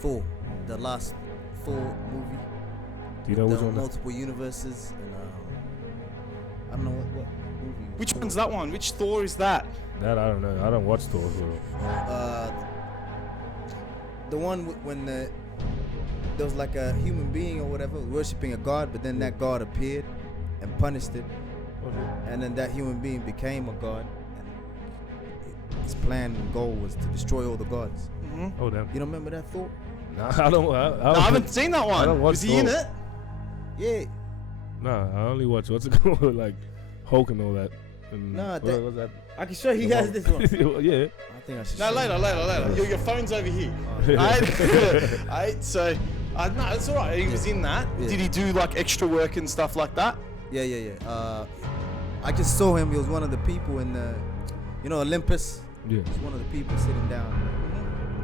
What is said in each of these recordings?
Thor, the last Thor movie. Do you know which one? Multiple universes, and I don't know what movie. Which one's that one? Which Thor is that? That I don't know. I don't watch Thor. So. The one when there was like a human being or whatever worshipping a god, but then that god appeared and punished it, and then that human being became a god, and his plan and goal was to destroy all the gods. Mm-hmm. Oh damn! You don't remember that Thor? Nah, I don't. I haven't seen that one. I don't watch Was he in Thor. it? Yeah. Nah, I only watch what's it called, like Hulk and all that. And Nah, what was that? I can show you guys this one. Yeah. I think I should. No, show later. Your phone's over here. Alright, so no, it's alright. He was in that. Yeah. Did he do like extra work and stuff like that? Yeah. I just saw him. He was one of the people in the, Olympus. Yeah. He's one of the people sitting down.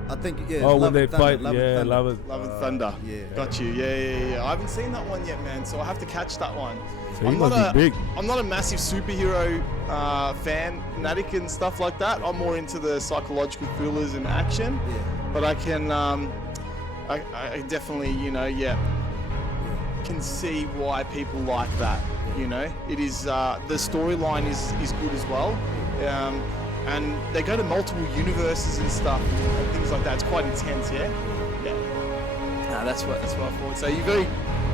I think Oh, when they fight, Love and Thunder. Yeah. Got you. Yeah. I haven't seen that one yet, man. So I have to catch that one. So he must be big. I'm not a massive superhero fanatic and stuff like that. I'm more into the psychological thrillers and action. Yeah. But I can, I definitely, can see why people like that. It is the storyline is good as well. And they go to multiple universes and stuff and things like that. It's quite intense, yeah. That's what I thought. So you're very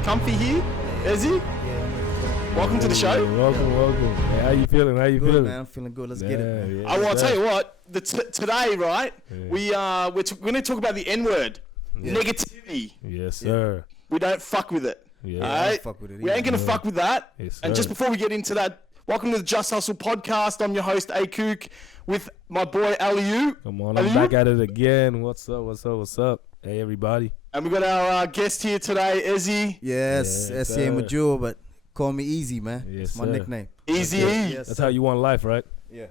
comfy here, Ezzy? Yeah. Welcome to the show. Welcome. Hey, how you feeling? Good, feeling? man. I'm feeling good. Let's get it, man. I want to tell you what. Today, right? Yeah. We're going to talk about the N word, negativity. Yes, sir. We don't fuck with it. Yeah. All right? Fuck with it We ain't going to fuck with that. Yes, And sir. just before we get into that, welcome to the Just Hustle podcast. I'm your host, A Kook, with my boy Aliu. Come on, I'm back at it again. What's up? Hey, everybody. And we got our guest here today, Ezzy. Yes, Yes, SCA sir. Major, but call me Easy, man. Yes, It's my sir. nickname. Easy E. Yes, That's sir. how you want life, right? Yeah.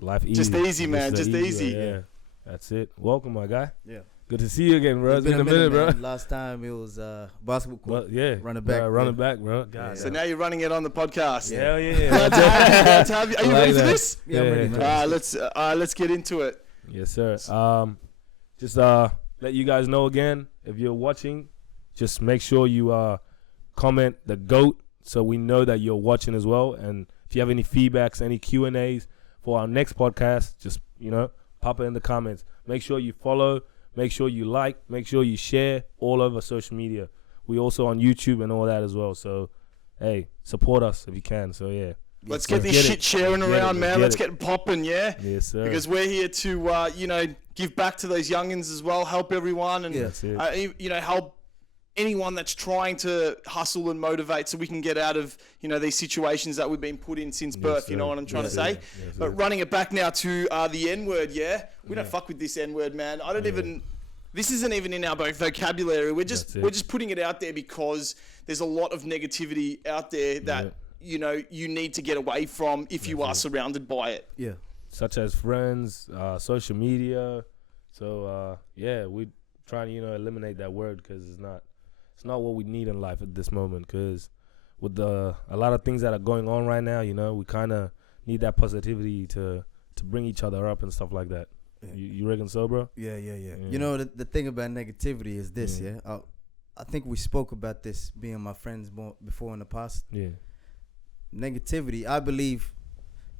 Life easy. Just easy, man. Just easy. Yeah. That's it. Welcome, my guy. Yeah. Good to see you again, bro. It's It's been a minute, bro. man. Last time it was basketball court. But yeah, Running back, running yeah. back, bro. God, So now you're running it on the podcast. hell yeah. Glad to have you. Are you I like ready for that. this? Yeah, I'm ready, man. Let's get into it. Yes, sir. Just let you guys know again, if you're watching, just make sure you comment the GOAT so we know that you're watching as well. And if you have any feedbacks, any Q&As for our next podcast, just pop it in the comments. Make sure you follow, make sure you like, make sure you share all over social media. We also on YouTube and all that as well. So hey, support us if you can. So yeah. Let's get this shit sharing around, man. Let's get it popping, yeah? Yes, sir. Because we're here to, give back to those youngins as well, help everyone, and, That's it. help anyone that's trying to hustle and motivate so we can get out of, these situations that we've been put in since birth, you know what I'm trying to say? Yes, But sir. running it back now to the N-word, yeah? We don't fuck with this N-word, man. I don't even... This isn't even in our vocabulary. We're just putting it out there because there's a lot of negativity out there that... you need to get away from if you are surrounded by it. Yeah. Such as friends, social media. So we trying to eliminate that word because it's not what we need in life at this moment. Because with a lot of things that are going on right now, we kind of need that positivity to bring each other up and stuff like that. Yeah. You reckon so, bro? Yeah. The thing about negativity is this. Yeah. I think we spoke about this being my friends before in the past. Yeah. Negativity, I believe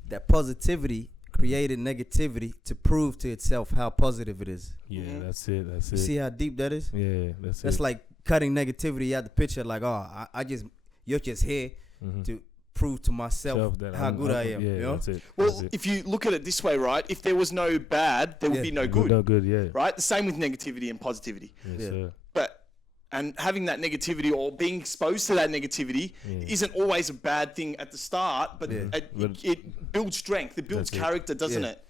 that positivity created negativity to prove to itself how positive it is. Yeah, that's it. You see how deep that is? Yeah, that's it. That's like cutting negativity out the picture, like, you're just here to prove to myself that how good I am. Yeah, that's it. Well, if you look at it this way, right, if there was no bad, there would be no good. No good, yeah. Right? The same with negativity and positivity. Yes, sir. And having that negativity or being exposed to that negativity isn't always a bad thing at the start, but it builds strength. It builds character, doesn't it?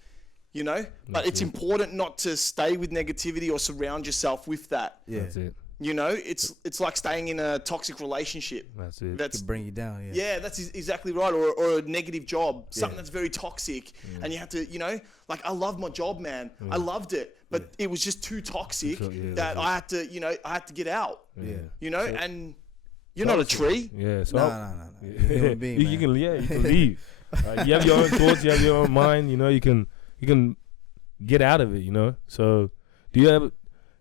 But it's important not to stay with negativity or surround yourself with that. Yeah. That's it. It's like staying in a toxic relationship. That's it. It can bring you down. Yeah, that's exactly right. Or a negative job, something that's very toxic, and you have to, I love my job, man. I loved it, but it was just too toxic that I had to get out. Yeah. And you're not a tree. Yeah. So No. Human being, you can leave. You have your own thoughts. You have your own mind. You can get out of it. So do you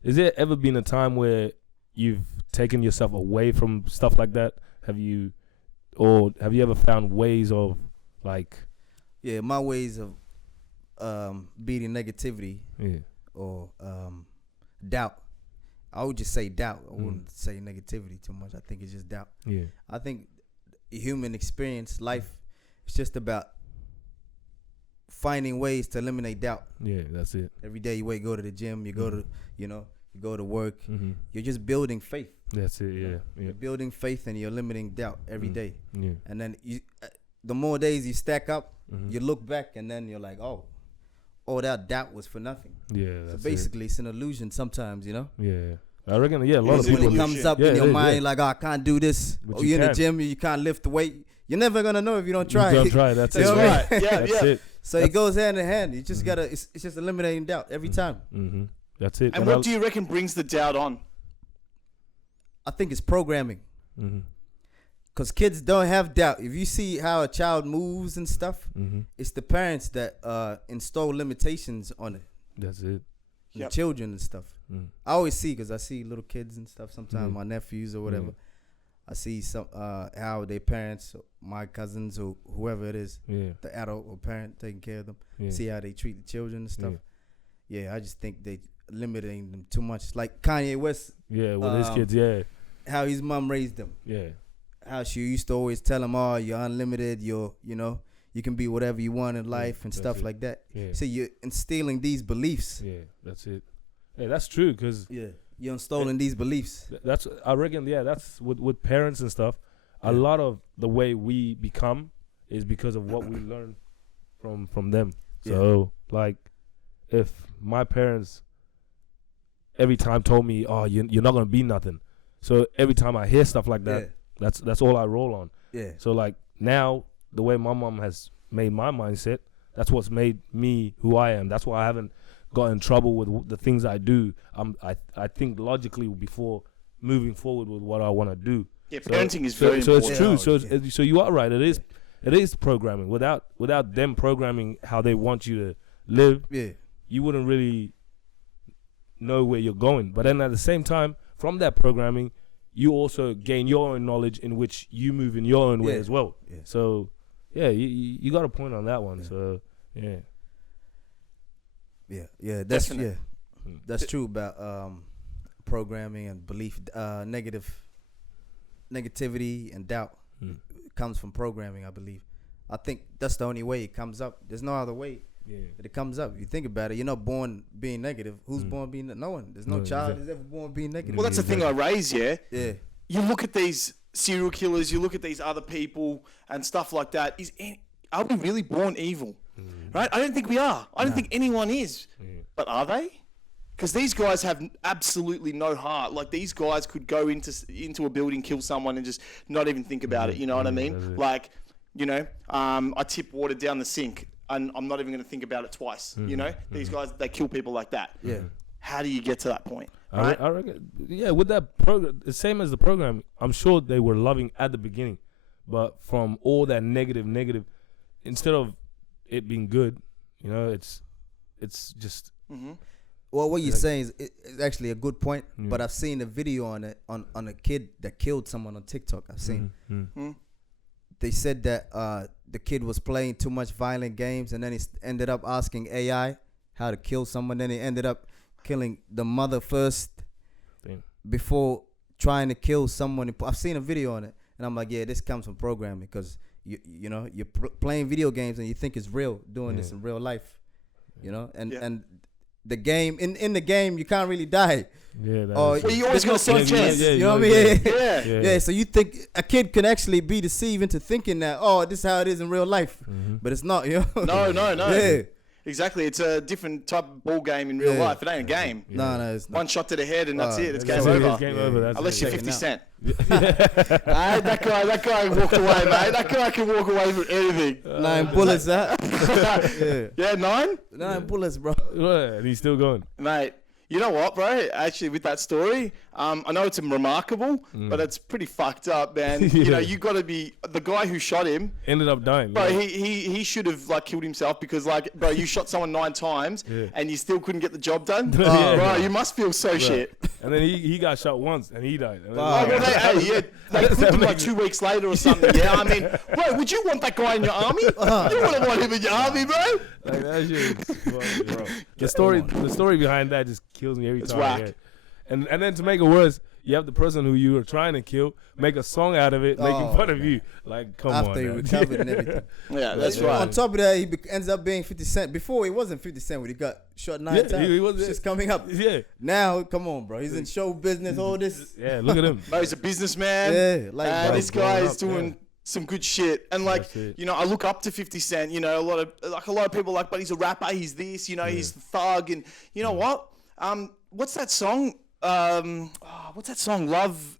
Is there ever been a time where you've taken yourself away from stuff like that? Have you ever found ways of like? Yeah, my ways of beating negativity Yeah. or doubt. I would just say doubt. I wouldn't say negativity too much. I think it's just doubt. Yeah. I think human experience, life, it's just about finding ways to eliminate doubt. Yeah, that's it. Every day you go to the gym, you go to, you go to work. Mm-hmm. You're just building faith. That's it. Yeah. Yeah. You're building faith and you're eliminating doubt every day. Yeah. And then the more days you stack up, you look back and then you're like, oh, that doubt was for nothing. Yeah. So basically, it's an illusion sometimes, Yeah. I reckon. Yeah. A lot of people. When it comes up in your mind, like, oh, I can't do this. But Or you're in the gym, you can't lift the weight. You're never gonna know if you don't try. You don't try. That's it. right. Yeah. That's it. So it goes hand in hand. You just gotta. It's just eliminating doubt every time. Mm-hmm. That's it. And what do you reckon brings the doubt on? I think it's programming. Mm-hmm. Cause kids don't have doubt. If you see how a child moves and stuff, it's the parents that install limitations on it. That's it. The children and stuff. I always see, cause I see little kids and stuff. Sometimes my nephews or whatever. I see some how their parents, my cousins or whoever it is, the adult or parent taking care of them. See how they treat the children and stuff. Yeah, I just think they limiting them too much. Like Kanye West. Yeah, with his kids. Yeah. How his mom raised them. Yeah. How she used to always tell him, "Oh, you're unlimited. You can be whatever you want in life and stuff like that." Yeah. So you're instilling these beliefs. Yeah, that's it. Hey, that's true, cause you're installing these beliefs. That's I reckon. Yeah, that's with parents and stuff. A lot of the way we become is because of what we learn from them. So like, if my parents every time told me, "Oh, you're not gonna be nothing," so every time I hear stuff like that. That's all I roll on. Yeah. So like now, the way my mom has made my mindset, that's what's made me who I am. That's why I haven't got in trouble with the things I do. I think logically before moving forward with what I want to do. Yeah, parenting is very important. So it's true. So you are right. It is programming. Without them programming how they want you to live, you wouldn't really know where you're going. But then at the same time, from that programming, you also gain your own knowledge in which you move in your own way as well. Yeah. So, you got a point on that one. Yeah. So, that's that's true about programming and belief. Negativity and doubt comes from programming, I believe. I think that's the only way it comes up. There's no other way that it comes up. If you think about it, you're not born being negative. Who's born being no one? There's no child that's ever born being negative. Well, that's the thing I raise, yeah. You look at these serial killers, you look at these other people and stuff like that. Are we really born evil? Right? I don't think we are. I don't think anyone is. But are they? Because these guys have absolutely no heart. Like, these guys could go into a building, kill someone, and just not even think about it. You know what I mean? Like, I tip water down the sink, and I'm not even going to think about it twice. These guys, they kill people like that. Yeah. How do you get to that point? Right? I reckon, with that program, the same as the program, I'm sure they were loving at the beginning, but from all that negative, instead of it being good, it's just. Well, what you're saying is actually a good point, but I've seen a video on it on a kid that killed someone on TikTok. I've seen. They said that the kid was playing too much violent games, and then he ended up asking AI how to kill someone. Then he ended up killing the mother first before trying to kill someone. I've seen a video on it, and I'm like, yeah, this comes from programming, because you're playing video games and you think it's real, doing this in real life, and the game in the game you can't really die. Yeah, well, you always got a second chance. You know what I mean? Yeah. So you think a kid can actually be deceived into thinking that, this is how it is in real life, but it's not. No. Yeah. Exactly. It's a different type of ball game in real life. It ain't a game. No, it's not. One shot to the head and that's it. It's game over. It's game over. That's unless you're 50 Cent. That guy can walk away, mate. That guy can walk away from anything. 9 bullets, huh? Yeah, 9? 9 bullets, bro. And he's still going. Mate, you know what, bro? Actually, with that story, I know it's remarkable, but it's pretty fucked up, man. Yeah. You know, you got to be the guy who shot him. Ended up dying. Bro, yeah. he should have like killed himself because like, bro, you shot someone 9 times and you still couldn't get the job done. Yeah. Bro, you must feel so shit. And then he got shot once and he died. Oh, well, they clipped him like 2 weeks later or something. Yeah, I mean, bro, would you want that guy in your army? You wouldn't want him in your army, bro. Like that shit is funny, bro. The story behind that just kills me every time. whack. Yeah. And then to make it worse, you have the person who you were trying to kill make a song out of it, making fun of you. Like, come on. After he man. recovered and everything. Yeah, that's On right. top of that, he ends up being 50 Cent. Before, he wasn't 50 Cent when he got shot 9 times. he was It's just coming up. Yeah. Now, come on, bro. He's in show business, all this. Yeah, look at him. Bro, he's a businessman. Yeah, like, and bro, this guy growing is up, doing some good shit. And like, That's it. you know, I look up to 50 Cent. You know, a lot of people are like, but he's a rapper. He's this. You know, he's the thug. And you know what? What's that song? What's that song? Love.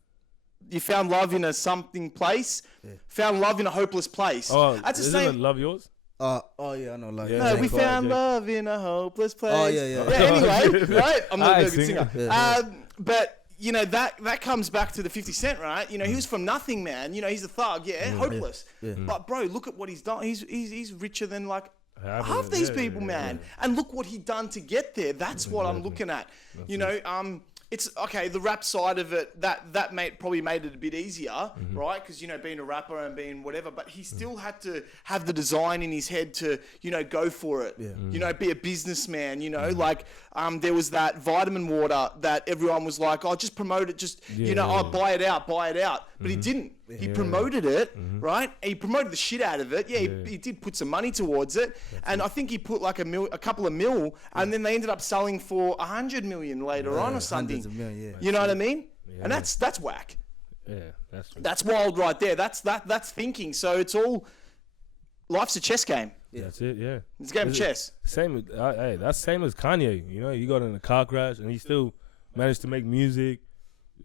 You found love in a something place. Found love in a hopeless place. Oh, that's the isn't same. it Love Yours? oh yeah, I know. Like, Yeah, No, we Jake. found Jake. love in a hopeless place. Oh, yeah. Anyway, right? I'm not a good singer. singer. But you know that comes back to the 50 Cent, right? You know, he was from nothing, man. You know, he's a thug, hopeless. But bro, look at what he's done. He's richer than like half these people, man. And look what he done to get there. That's what I'm looking at. You know, it's okay. The rap side of it, that probably made it a bit easier, right? Because you know, being a rapper and being whatever, but he still had to have the design in his head to, you know, go for it. You know, be a businessman. You know, like there was that vitamin water that everyone was like, "Oh, just promote it. Just you know, oh, buy it out." But he didn't. He promoted it, right? And he promoted the shit out of it. Yeah, he did put some money towards it, and I think he put like a couple of mil, and then they ended up selling for 100 million later on or something. You know what I mean? And that's whack. Yeah, That's wild right there. That's thinking. So it's all life's a chess game. That's it. Yeah, It's a game of chess. Same. Hey, that's same as Kanye. You know, he got in a car crash and he still managed to make music.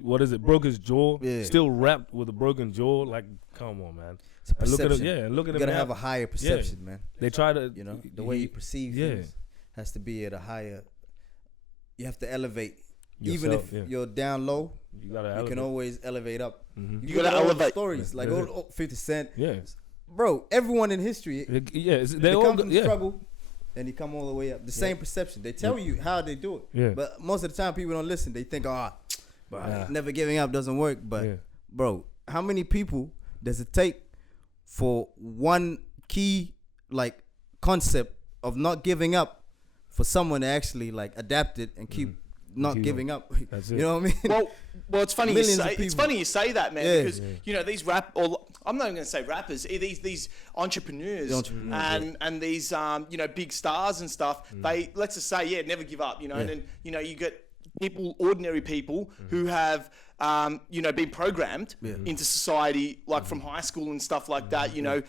What is it? Broke his jaw. Yeah. Still rapped with a broken jaw. Like, come on, man. And look at him. Yeah, and look at him. You gotta now. have a higher perception, man. They try to, You know, the way you perceive things has to be at a higher. You have to elevate. Even Yourself, if you're down low, you gotta you elevate. can always elevate up. You gotta elevate. Stories like all 50 Cent. Yeah, Bro, everyone in history, yeah. they They all come from yeah. struggle, and he come all the way up. The same perception. They tell you how they do it. Yeah. But most of the time, people don't listen. They think, never giving up doesn't work. But, bro, how many people does it take for one key, like, concept of not giving up for someone to actually, like, adapt it and keep not Keep giving up? That's You it. know what I mean? Well, it's funny. It's funny you say that, man, Yeah. because you know these I'm not even going to say rappers. These entrepreneurs, and these you know, big stars and stuff. They, let's just say, never give up. You know, and then you know you get people, ordinary people who have you know, been programmed into society, like from high school and stuff like that. You know,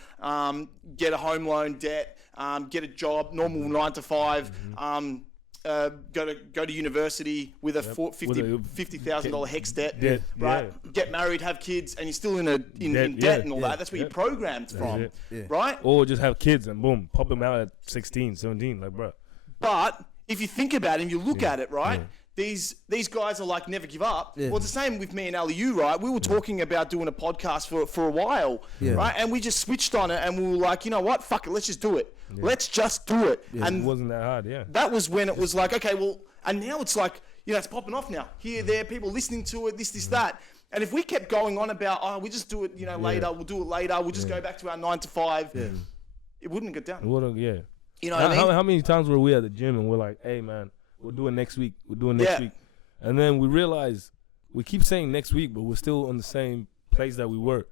get a home loan debt, get a job, normal 9 to 5. Go to university with a $50,000 HEX debt, right? Yeah. Get married, have kids, and you're still in debt and all that. That's where you're programmed from, right? Or just have kids and boom, pop them out at 16, 17, like, bro. But if you think about it and you look at it, right? These guys are like, never give up. Well, it's the same with me and Aliyu, right? We were talking about doing a podcast for a while, right? And we just switched on it and we were like, you know what? Fuck it, let's just do it. Let's just do it. And it wasn't that hard, that was when it was like, okay, well, and now it's like, you know, it's popping off now. Here, there, people listening to it, this, that. And if we kept going on about, we just do it, you know, later, we'll do it later, we'll just go back to our 9 to 5, it wouldn't get done. It wouldn't, You know what I mean? How many times were we at the gym and we're like, hey, man, we'll do it next week. We'll do it next week. And then we realize we keep saying next week, but we're still on the same place that we were.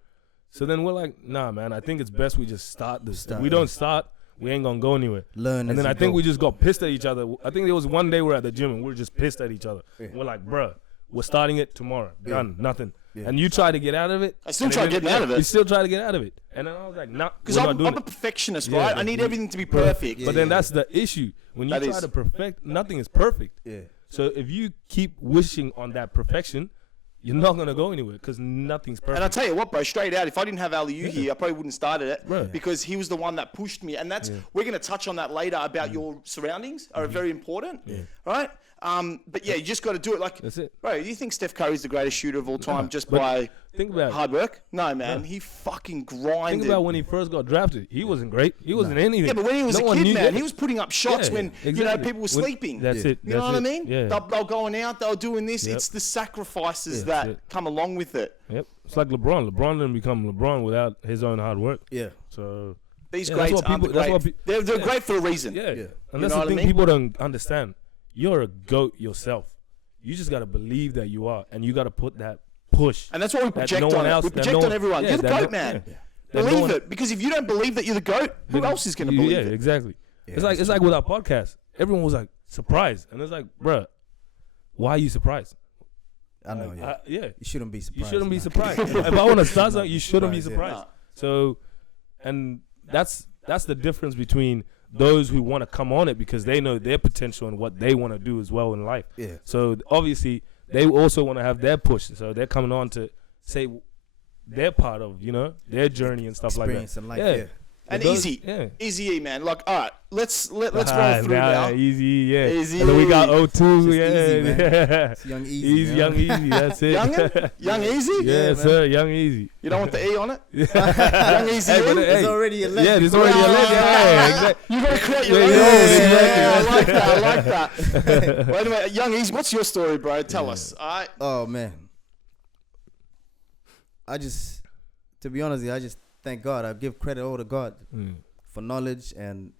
So then we're like, nah, man, I think it's best we just start this. If we don't start, we ain't going to go anywhere. Learn. And then I think we just got pissed at each other. I think there was one day we were at the gym and we were just pissed at each other. We're like, bruh, we're starting it tomorrow. Done. Nothing. And you try to get out of it. I still try to get out of it. You still try to get out of it. And then I was like, nah, because I'm a perfectionist, right? I need everything to be perfect. But then that's the issue. When you try to perfect, nothing is perfect. So if you keep wishing on that perfection, you're not gonna go anywhere because nothing's perfect. And I tell you what, bro, straight out, if I didn't have Aliu here, I probably wouldn't started it Right. because he was the one that pushed me. And that's we're going to touch on that later about your surroundings are very important, right? But yeah, you just got to do it. Like, That's it. bro, you think Steph Curry's the greatest shooter of all time just by Think about hard work? No, man, he fucking grinded. Think about when he first got drafted. He wasn't great. He wasn't anything. Yeah, but when he was No a one kid, knew man, that. he was putting up shots when people were sleeping. That's it. You know what I mean? Yeah. They were going out, they were doing this. Yep. It's the sacrifices Yeah, that come along with it. Yep. It's like LeBron. LeBron didn't become LeBron without his own hard work. Yeah. So These Yeah, that's greats what aren't the people- that's what great. pe- They're yeah. great for a reason. yeah. Yeah. And that's know the what I thing mean? people don't understand. You're a GOAT yourself. You just gotta believe that you are, and you gotta put that push. And that's what we that project no one on else- it. We that project no on one- everyone. yeah, You're the that GOAT, no- man. yeah. That no Believe one- it. Because if you don't believe that you're the GOAT, who else is going to believe it? Exactly. Yeah, it's like with our podcast. Everyone was like surprised, and it's like, bruh, why are you surprised? I know. Yeah. Yeah. You shouldn't be surprised. You shouldn't be nah. surprised. If I want to start something, you shouldn't be Surprised, surprised. yeah. So, and that's the difference between those who want to come on it because they know their potential and what they want to do as well in life. Yeah. So obviously they also want to have their push. So they're coming on to say their part of their journey and stuff Experience like in that. life. Yeah. And Those- easy. Yeah. Easy, man. Like, all right, let's roll through now. Easy, yeah. Easy. And then we got O2, Just yeah. easy, man. Yeah. It's young easy. Easy, young easy, that's it. Youngin? Young Easy? Yeah, man. sir, young easy. You don't want the E on it? Young Easy. Hey, but in? hey, There's already a Yeah, there's already a legend. Yeah, exactly. You got to create your own. Yeah, I like that. I like that. Wait a minute. Young Easy, what's your story, bro? Tell us. All right. Oh man. To be honest, I just thank God. I give credit all to God for knowledge and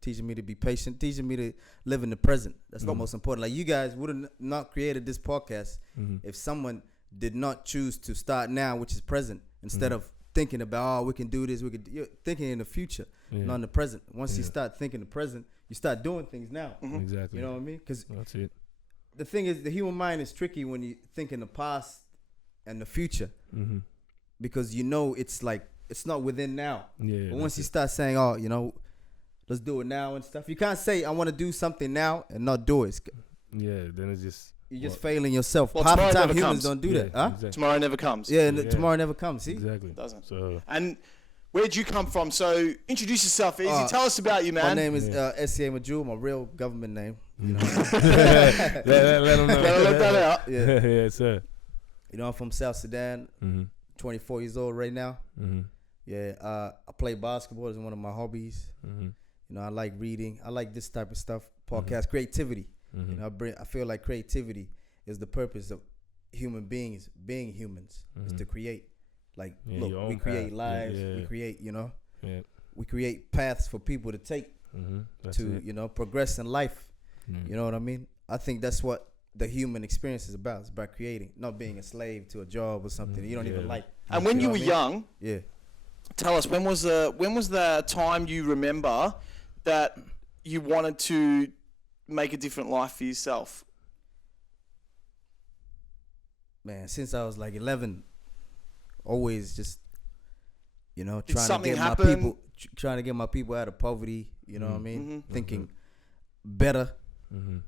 teaching me to be patient, teaching me to live in the present. That's the most important. Like you guys would have not created this podcast if someone did not choose to start now, which is present, instead of thinking about we can do this. You're thinking in the future, not in the present. Once you start thinking the present, you start doing things now. Exactly. You know what I mean? Because That's it. the thing is, the human mind is tricky when you think in the past and the future, because it's like it's not within now. Yeah. But once you start saying, let's do it now and stuff, you can't say I want to do something now and not do it. Then it's just You're just failing yourself. Well, Half the tomorrow time never humans comes. don't do that, huh? Exactly. Tomorrow never comes. Yeah, and Yeah. tomorrow never comes. See, Exactly. Doesn't. So And where'd you come from? So introduce yourself, Easy. Tell us about you, man. my name is Ezzy Majul, my real government name. let them know. Let that out. Yeah, Yeah, sir. I'm from South Sudan. 24 years old right now. Yeah, I play basketball. It's one of my hobbies. I like reading. I like this type of stuff. Podcast, creativity. I feel like creativity is the purpose of human beings being humans, is to create. Like, Yeah, your look, own we create path. lives. Yeah. We create, Yeah. we create paths for people to take That's to, it. progress in life. Mm. You know what I mean? I think that's what the human experience is about. It's about creating, not being a slave to a job or something you don't even like. And when you know were what I mean? young, Yeah. tell us when was the time you remember that you wanted to make a different life for yourself? Man, since I was like 11, always just, trying to something get happen? my people, trying to get my people out of poverty. You know what I mean? Thinking better.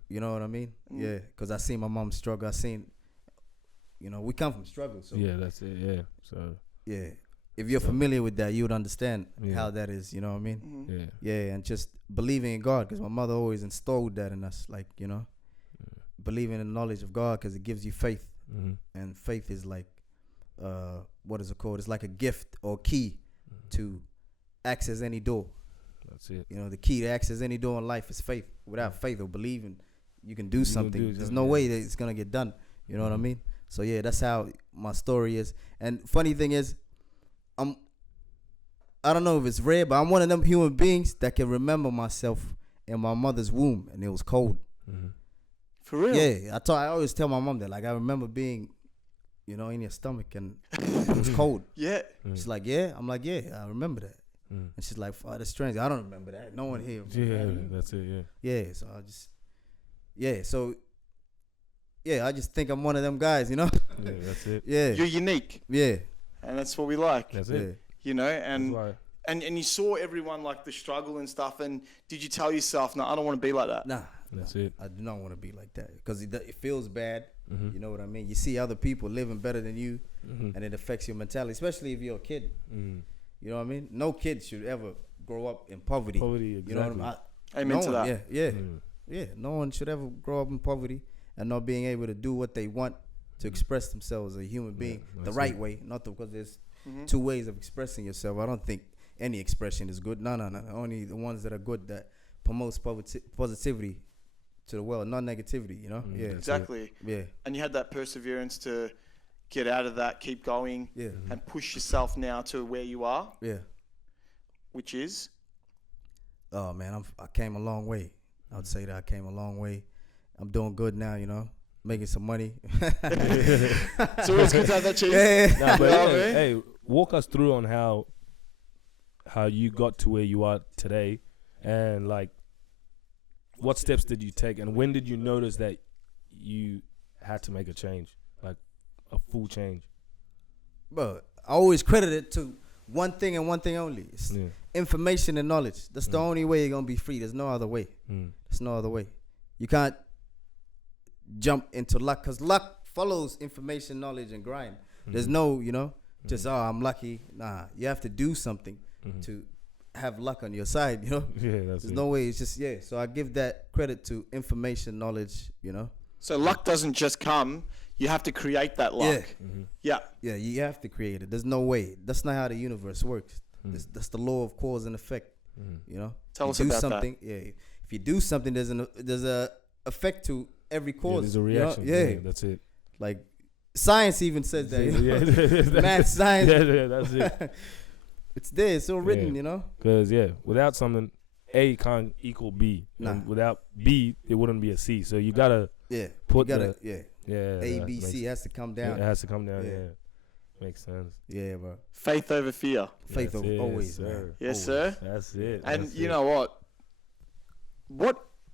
You know what I mean? Yeah, because I seen my mom struggle. I seen, we come from struggle. So Yeah, that's it. Yeah. So yeah, if you're familiar with that, you would understand Yeah. how that is. You know what I mean? yeah. Yeah, and just believing in God, because my mother always installed that in us. Like, believing in the knowledge of God, because it gives you faith. And faith is like, what is it called? It's like a gift or key to access any door. That's it. The key to access any door in life is faith. Without faith or believing, you can do something. do There's something, no yeah. way that it's gonna get done. You know what I mean? So yeah, that's how my story is. And funny thing is, I don't know if it's rare, but I'm one of them human beings that can remember myself in my mother's womb, and it was cold. For real? Yeah, I always tell my mom that. Like, I remember being, in your stomach, and it was cold. Yeah. She's like, yeah. I'm like, yeah, I remember that. And she's like, oh, that's strange. I don't remember that. No one here. Yeah, that's it. Yeah. Yeah, so I just think I'm one of them guys, Yeah, that's it. Yeah. You're unique, Yeah. and that's what we like. That's Yeah. it. And That's why. and you saw everyone like the struggle and stuff. And did you tell yourself, no, I don't want to be like that? Nah, That's it. I do not want to be like that because it feels bad. Mm-hmm. You know what I mean? You see other people living better than you, Mm-hmm. and it affects your mentality, especially if you're a kid. Mm. You know what I mean? No kid should ever grow up in poverty. Poverty, exactly. You know what I mean? Amen to that. Yeah. No one should ever grow up in poverty and not being able to do what they want to express themselves as a human being the right way, not because there's two ways of expressing yourself. I don't think any expression is good. No. Only the ones that are good, that promotes positivity to the world, not negativity, you know? Yeah. Exactly. Yeah. And you had that perseverance to get out of that, keep going, and push yourself now to where you are. Yeah. Which is? Oh, man, I came a long way. I would say that I came a long way. I'm doing good now, you know, making some money. It's always good to have that cheese. Nah, but hey, walk us through on how you got to where you are today, and like, what steps did you take, and when did you notice that you had to make a change, like a full change? But I always credit it to one thing and one thing only. It's information and knowledge. That's the only way you're going to be free. There's no other way. There's no other way. You can't jump into luck, because luck follows information, knowledge, and grind. There's no, you know, just, I'm lucky. Nah, you have to do something to have luck on your side, you know? There's no way. It's just, so I give that credit to information, knowledge, you know? So luck doesn't just come. You have to create that luck. Yeah, you have to create it. There's no way. That's not how the universe works. That's the law of cause and effect, you know? Tell us about something, that. If you do something, there's a effect to every cause. There's a reaction. You know? That's it. Like, science even says that. You know? Math, science. That's it. It's there. It's all written, you know? Because, without something, A can't equal B. Nah. And without B, it wouldn't be a C. So you got to put A, B, C has to come down. It has to come down, Makes sense. Yeah, bro. Faith over fear. Faith over always, sir. man. Yes, always. sir. That's it. And That's you it. know what?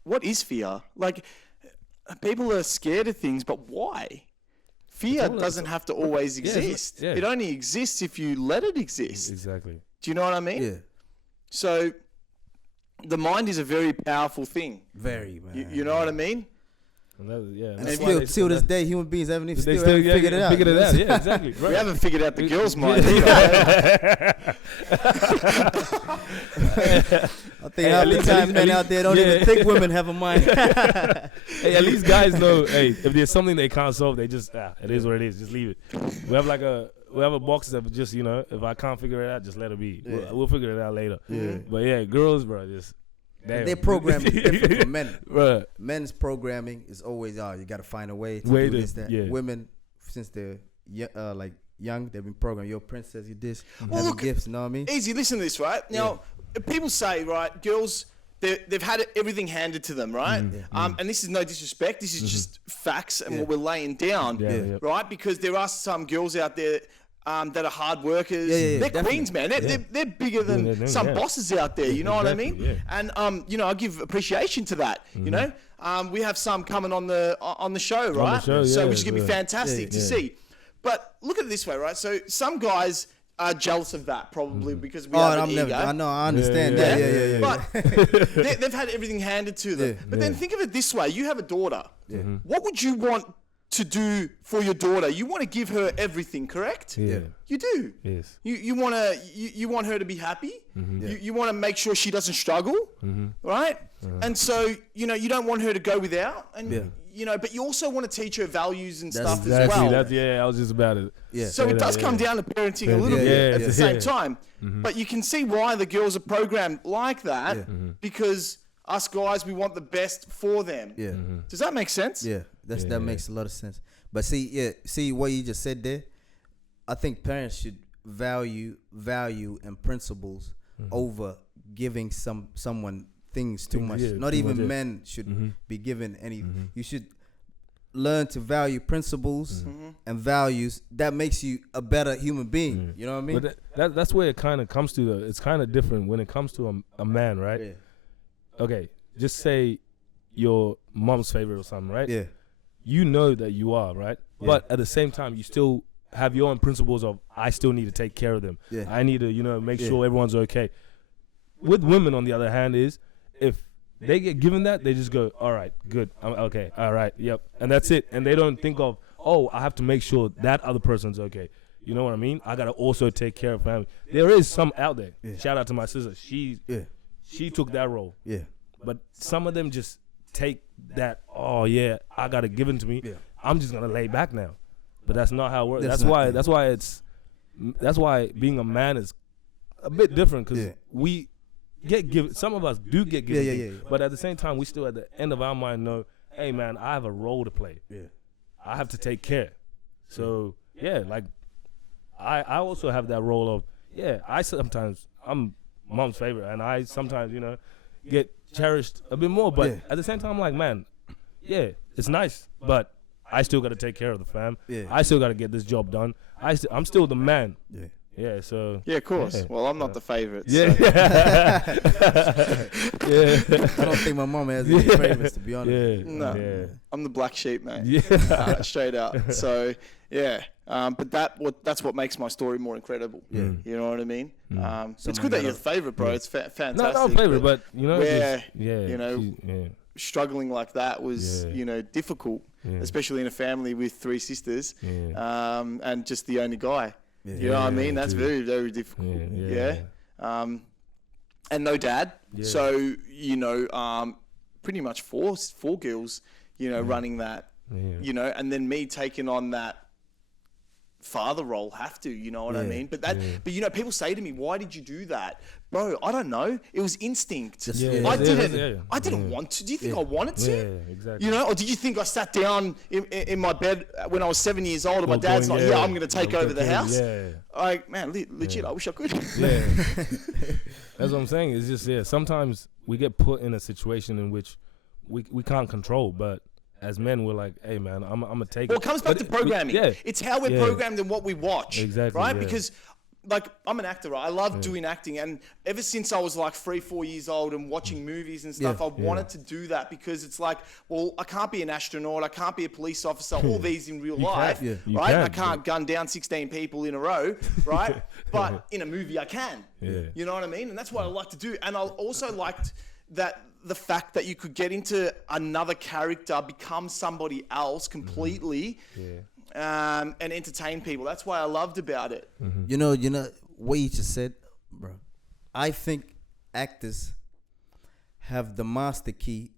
What is fear? Like, people are scared of things, but why? Fear doesn't have to always exist. It only exists if you let it exist. Exactly. Do you know what I mean? Yeah. So, the mind is a very powerful thing. Very, man. You know what I mean? And that, and still, till this day, human beings haven't even figured it out. Figured it out. Yeah, exactly. Right. We haven't figured out the girls' mind either. I think half the time men out there don't even think women have a mind. Hey, at least guys know, if there's something they can't solve, they just, it is what it is. Just leave it. We have a box that just, you know, if I can't figure it out, just let it be. We'll figure it out later. But girls, bro, just. Damn. Their programming is different from men. Right. Men's programming is always, you got to find a way to do this, that. Women, since they're young, they've been programmed. You're a princess, you this, having gifts, you know what I mean? Easy, listen to this, right? Now, people say, right, girls, they've had everything handed to them, right? And this is no disrespect. This is just facts and what we're laying down, right? Because there are some girls out there that are hard workers. They're definitely queens, man. They're bigger than some bosses out there. You know what I mean? Yeah. And I give appreciation to that. You know, we have some coming on the show, right? On the show, which is gonna be fantastic to see. But look at it this way, right? So some guys are jealous of that probably because we have an ego. I know, I understand that. Yeah. But they've had everything handed to them. But then think of it this way: you have a daughter. What would you want to do for your daughter? You want to give her everything, correct? Yeah. You do. Yes. You want her to be happy. You want to make sure she doesn't struggle, right? And so you don't want her to go without, and but you also want to teach her values and stuff as well. I was just about it. Yeah. So it does come down to parenting a little bit at the same time, but you can see why the girls are programmed like that because us guys, we want the best for them. Yeah. Does that make sense? Yeah. That makes a lot of sense. But see what you just said there? I think parents should value and principles over giving someone things too much. Not even men should be given any. You should learn to value principles and values. That makes you a better human being. You know what I mean? But that's where it kind of comes to. Though it's kind of different when it comes to a man, right? Yeah. Okay, just say your mom's favorite or something, right? Yeah. You know that you are, right? Yeah. But at the same time, you still have your own principles of, I still need to take care of them. Yeah. I need to, make sure everyone's okay. With women, on the other hand, is if they get given that, they just go, all right, good, I'm okay, all right, yep, and that's it. And they don't think of, oh, I have to make sure that other person's okay. You know what I mean? I gotta also take care of family. There is some out there. Yeah. Shout out to my sister. She took that role. Yeah. But some of them just take that. Oh yeah, I gotta give it to me. Yeah. I'm just gonna lay back now. But that's not how it works. That's why being a man is a bit different, because we get given. Some of us do get given. Yeah. But at the same time, we still at the end of our mind know, hey man, I have a role to play. Yeah. I have to take care. So yeah, like I also have that role of I'm mom's favorite, and I sometimes get cherished a bit more. But at the same time, I'm like, man, yeah, it's nice, but I still got to take care of the fam. Yeah. I still got to get this job done. I'm still the man. Yeah. Yeah, so... Yeah, of course. Yeah. Well, I'm not the favourite. Yeah. So. Yeah. I don't think my mom has any favourites, to be honest. Yeah. No. Yeah. I'm the black sheep, mate. Yeah. Straight out. So, yeah. But that's what makes my story more incredible. Yeah. You know what I mean? It's good that you're the favourite, bro. It's fantastic. No, not favourite, but, struggling like that was, difficult, especially in a family with 3 sisters, and just the only guy. Yeah. You know what I mean? That's very, very difficult. Yeah. And no dad. Yeah. So, pretty much four girls, running that, and then me taking on that father role have to, you know what I mean? But people say to me, why did you do that? Bro, I don't know. It was instinct. I didn't want to. Do you think I wanted to? Yeah, exactly. Or did you think I sat down in my bed when I was 7 years old and my dad's like, I'm going to take over the house? Yeah. Like, man, legit, I wish I could. Yeah. That's what I'm saying. It's just, sometimes we get put in a situation in which we can't control, but as men, we're like, hey, man, I'm going to take it. Well, it comes back to programming. It's how we're programmed and what we watch. Exactly. Right? Because, I'm an actor, right? I love doing acting. And ever since I was 3-4 years old and watching movies and stuff, I wanted to do that, because it's like, well, I can't be an astronaut. I can't be a police officer. All these in real life, right? I can't gun down 16 people in a row, right? But in a movie, I can. Yeah. You know what I mean? And that's what I like to do. And I also liked the fact that you could get into another character, become somebody else completely, and entertain people. That's why I loved about it. Mm-hmm. You know what you just said, bro. I think actors have the master key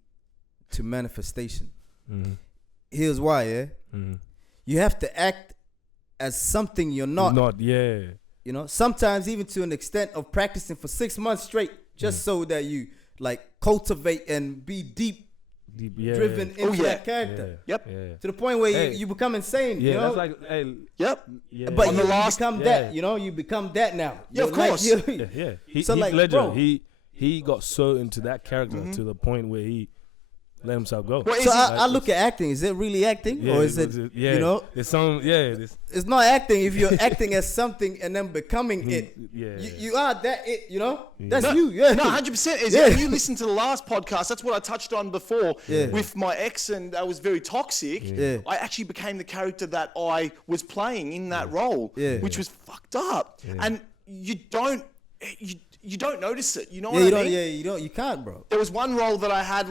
to manifestation. Mm-hmm. Here's why, Mm-hmm. You have to act as something you're not. Sometimes even to an extent of practicing for 6 months straight, just so that you cultivate and be deep driven into that character. Yep. To the point where you become insane. Yeah, you know? that's like, hey. Yep. Yeah. But you become that. You become that now. Yeah, of course. He's legend. Bro, he got so into that character to the point where he let himself go. Well, so I look at acting. Is it really acting, or is it? It's some. It's not acting if you're acting as something and then becoming it. Yeah. You are that it. That's you. Yeah. No, 100%. You listen to the last podcast. That's what I touched on before with my ex, and that was very toxic. Yeah. I actually became the character that I was playing in that role, which was fucked up. Yeah. And you don't notice it. You know what I mean? Yeah, you can't, bro. There was one role that I had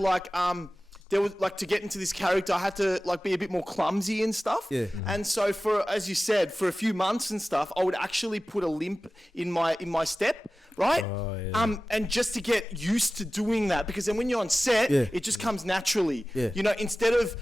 there was to get into this character, I had to be a bit more clumsy and stuff. Yeah. And so as you said, for a few months and stuff, I would actually put a limp in my step, right? Oh, yeah. And just to get used to doing that, because then when you're on set, it just comes naturally. Yeah. Instead of,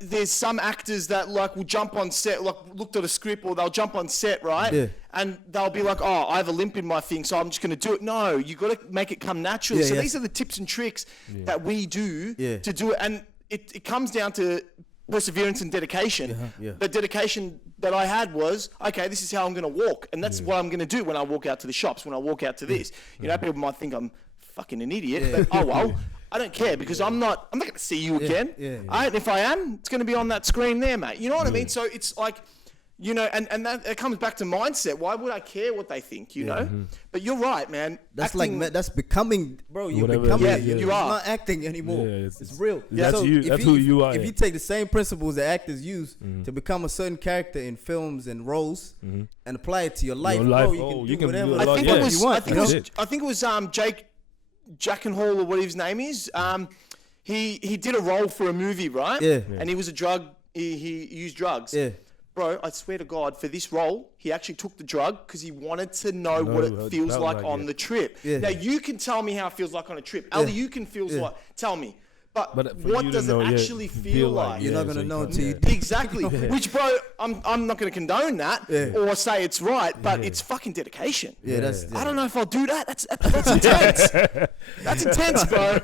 there's some actors that will jump on set, looked at a script, or they'll jump on set, right? Yeah. And they'll be like, oh, I have a limp in my thing, so I'm just going to do it. No, you got to make it come naturally. So these are the tips and tricks that we do to do it. And it comes down to perseverance and dedication. The dedication that I had was, okay, this is how I'm going to walk. And that's what I'm going to do when I walk out to the shops, when I walk out to this. People might think I'm fucking an idiot, but I don't care, because I'm not going to see you again. And if I am, it's going to be on that screen there, mate. You know what I mean? So it's like, and that it comes back to mindset. Why would I care what they think, know? Mm-hmm. But you're right, man. That's that's becoming, bro. You're becoming it. You are not acting anymore. Yeah, it's real. That's you. That's who you are. If you take the same principles that actors use to become a certain character in films and roles and apply it to your life, bro, you can do whatever. I think it was Jake Jackenhall or whatever his name is. He did a role for a movie, right? Yeah. And he was a drug. He used drugs. Yeah. Bro, I swear to God, for this role, he actually took the drug because he wanted to know what it feels like on the trip. Yeah. Now, you can tell me how it feels like on a trip. Ali, you can feel like, tell me. But for what you to does it know, actually feel like? You're not going to know until you Exactly. Which, bro, I'm not going to condone that or say it's right, but it's fucking dedication. Yeah, I don't know if I'll do that. That's intense. That's intense, bro.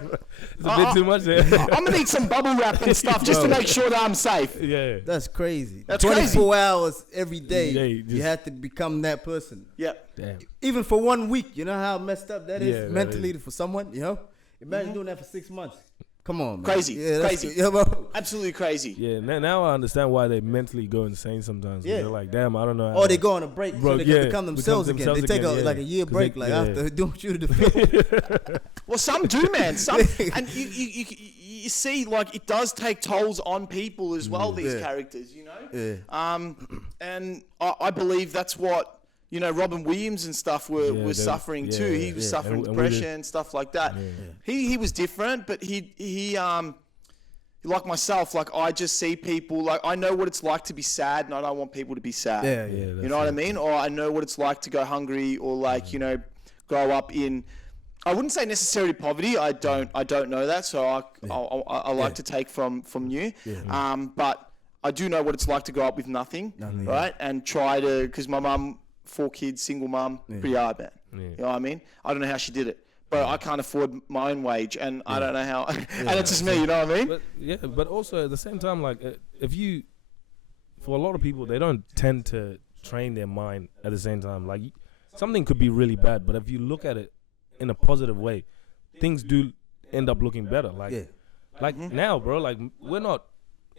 It's a bit too much there. I'm going to need some bubble wrap and stuff just to make sure that I'm safe. Yeah. That's crazy. That's 24 hours every day. Yeah, you have to become that person. Yeah. Damn. Even for 1 week, you know how messed up that is Yeah, that mentally for someone, you know? Imagine doing that for 6 months. Come on, man. Crazy. Yeah, that's Crazy. Yeah, bro. Absolutely crazy. Yeah, now I understand why they mentally go insane sometimes. Yeah. They're like, damn, I don't know. Or they go on a break so Bro, they can yeah, become themselves again. They take like a year break, like after doing shoot the film. Well, some do, man. Some, and you see, like, it does take tolls on people as well. These characters, you know. Yeah. And I believe that's what Robin Williams and stuff were suffering too. He was suffering depression and stuff like that. He was different, but he like myself, like I just see people, like I know what it's like to be sad, and I don't want people to be sad. Yeah. You know what I mean? Or I know what it's like to go hungry, or like grow up in. I wouldn't say necessarily poverty. I don't know that, so I like to take from you. But I do know what it's like to grow up with nothing, right? And try to, because my mum, 4 kids, single mum, pretty hard, man. You know what I mean? I don't know how she did it, but I can't afford my own wage, and I don't know how. And it's just me, you know what I mean? But also at the same time, like for a lot of people, they don't tend to train their mind at the same time. Like something could be really bad, but if you look at it in a positive way, things do end up looking better. Like now, bro, like we're not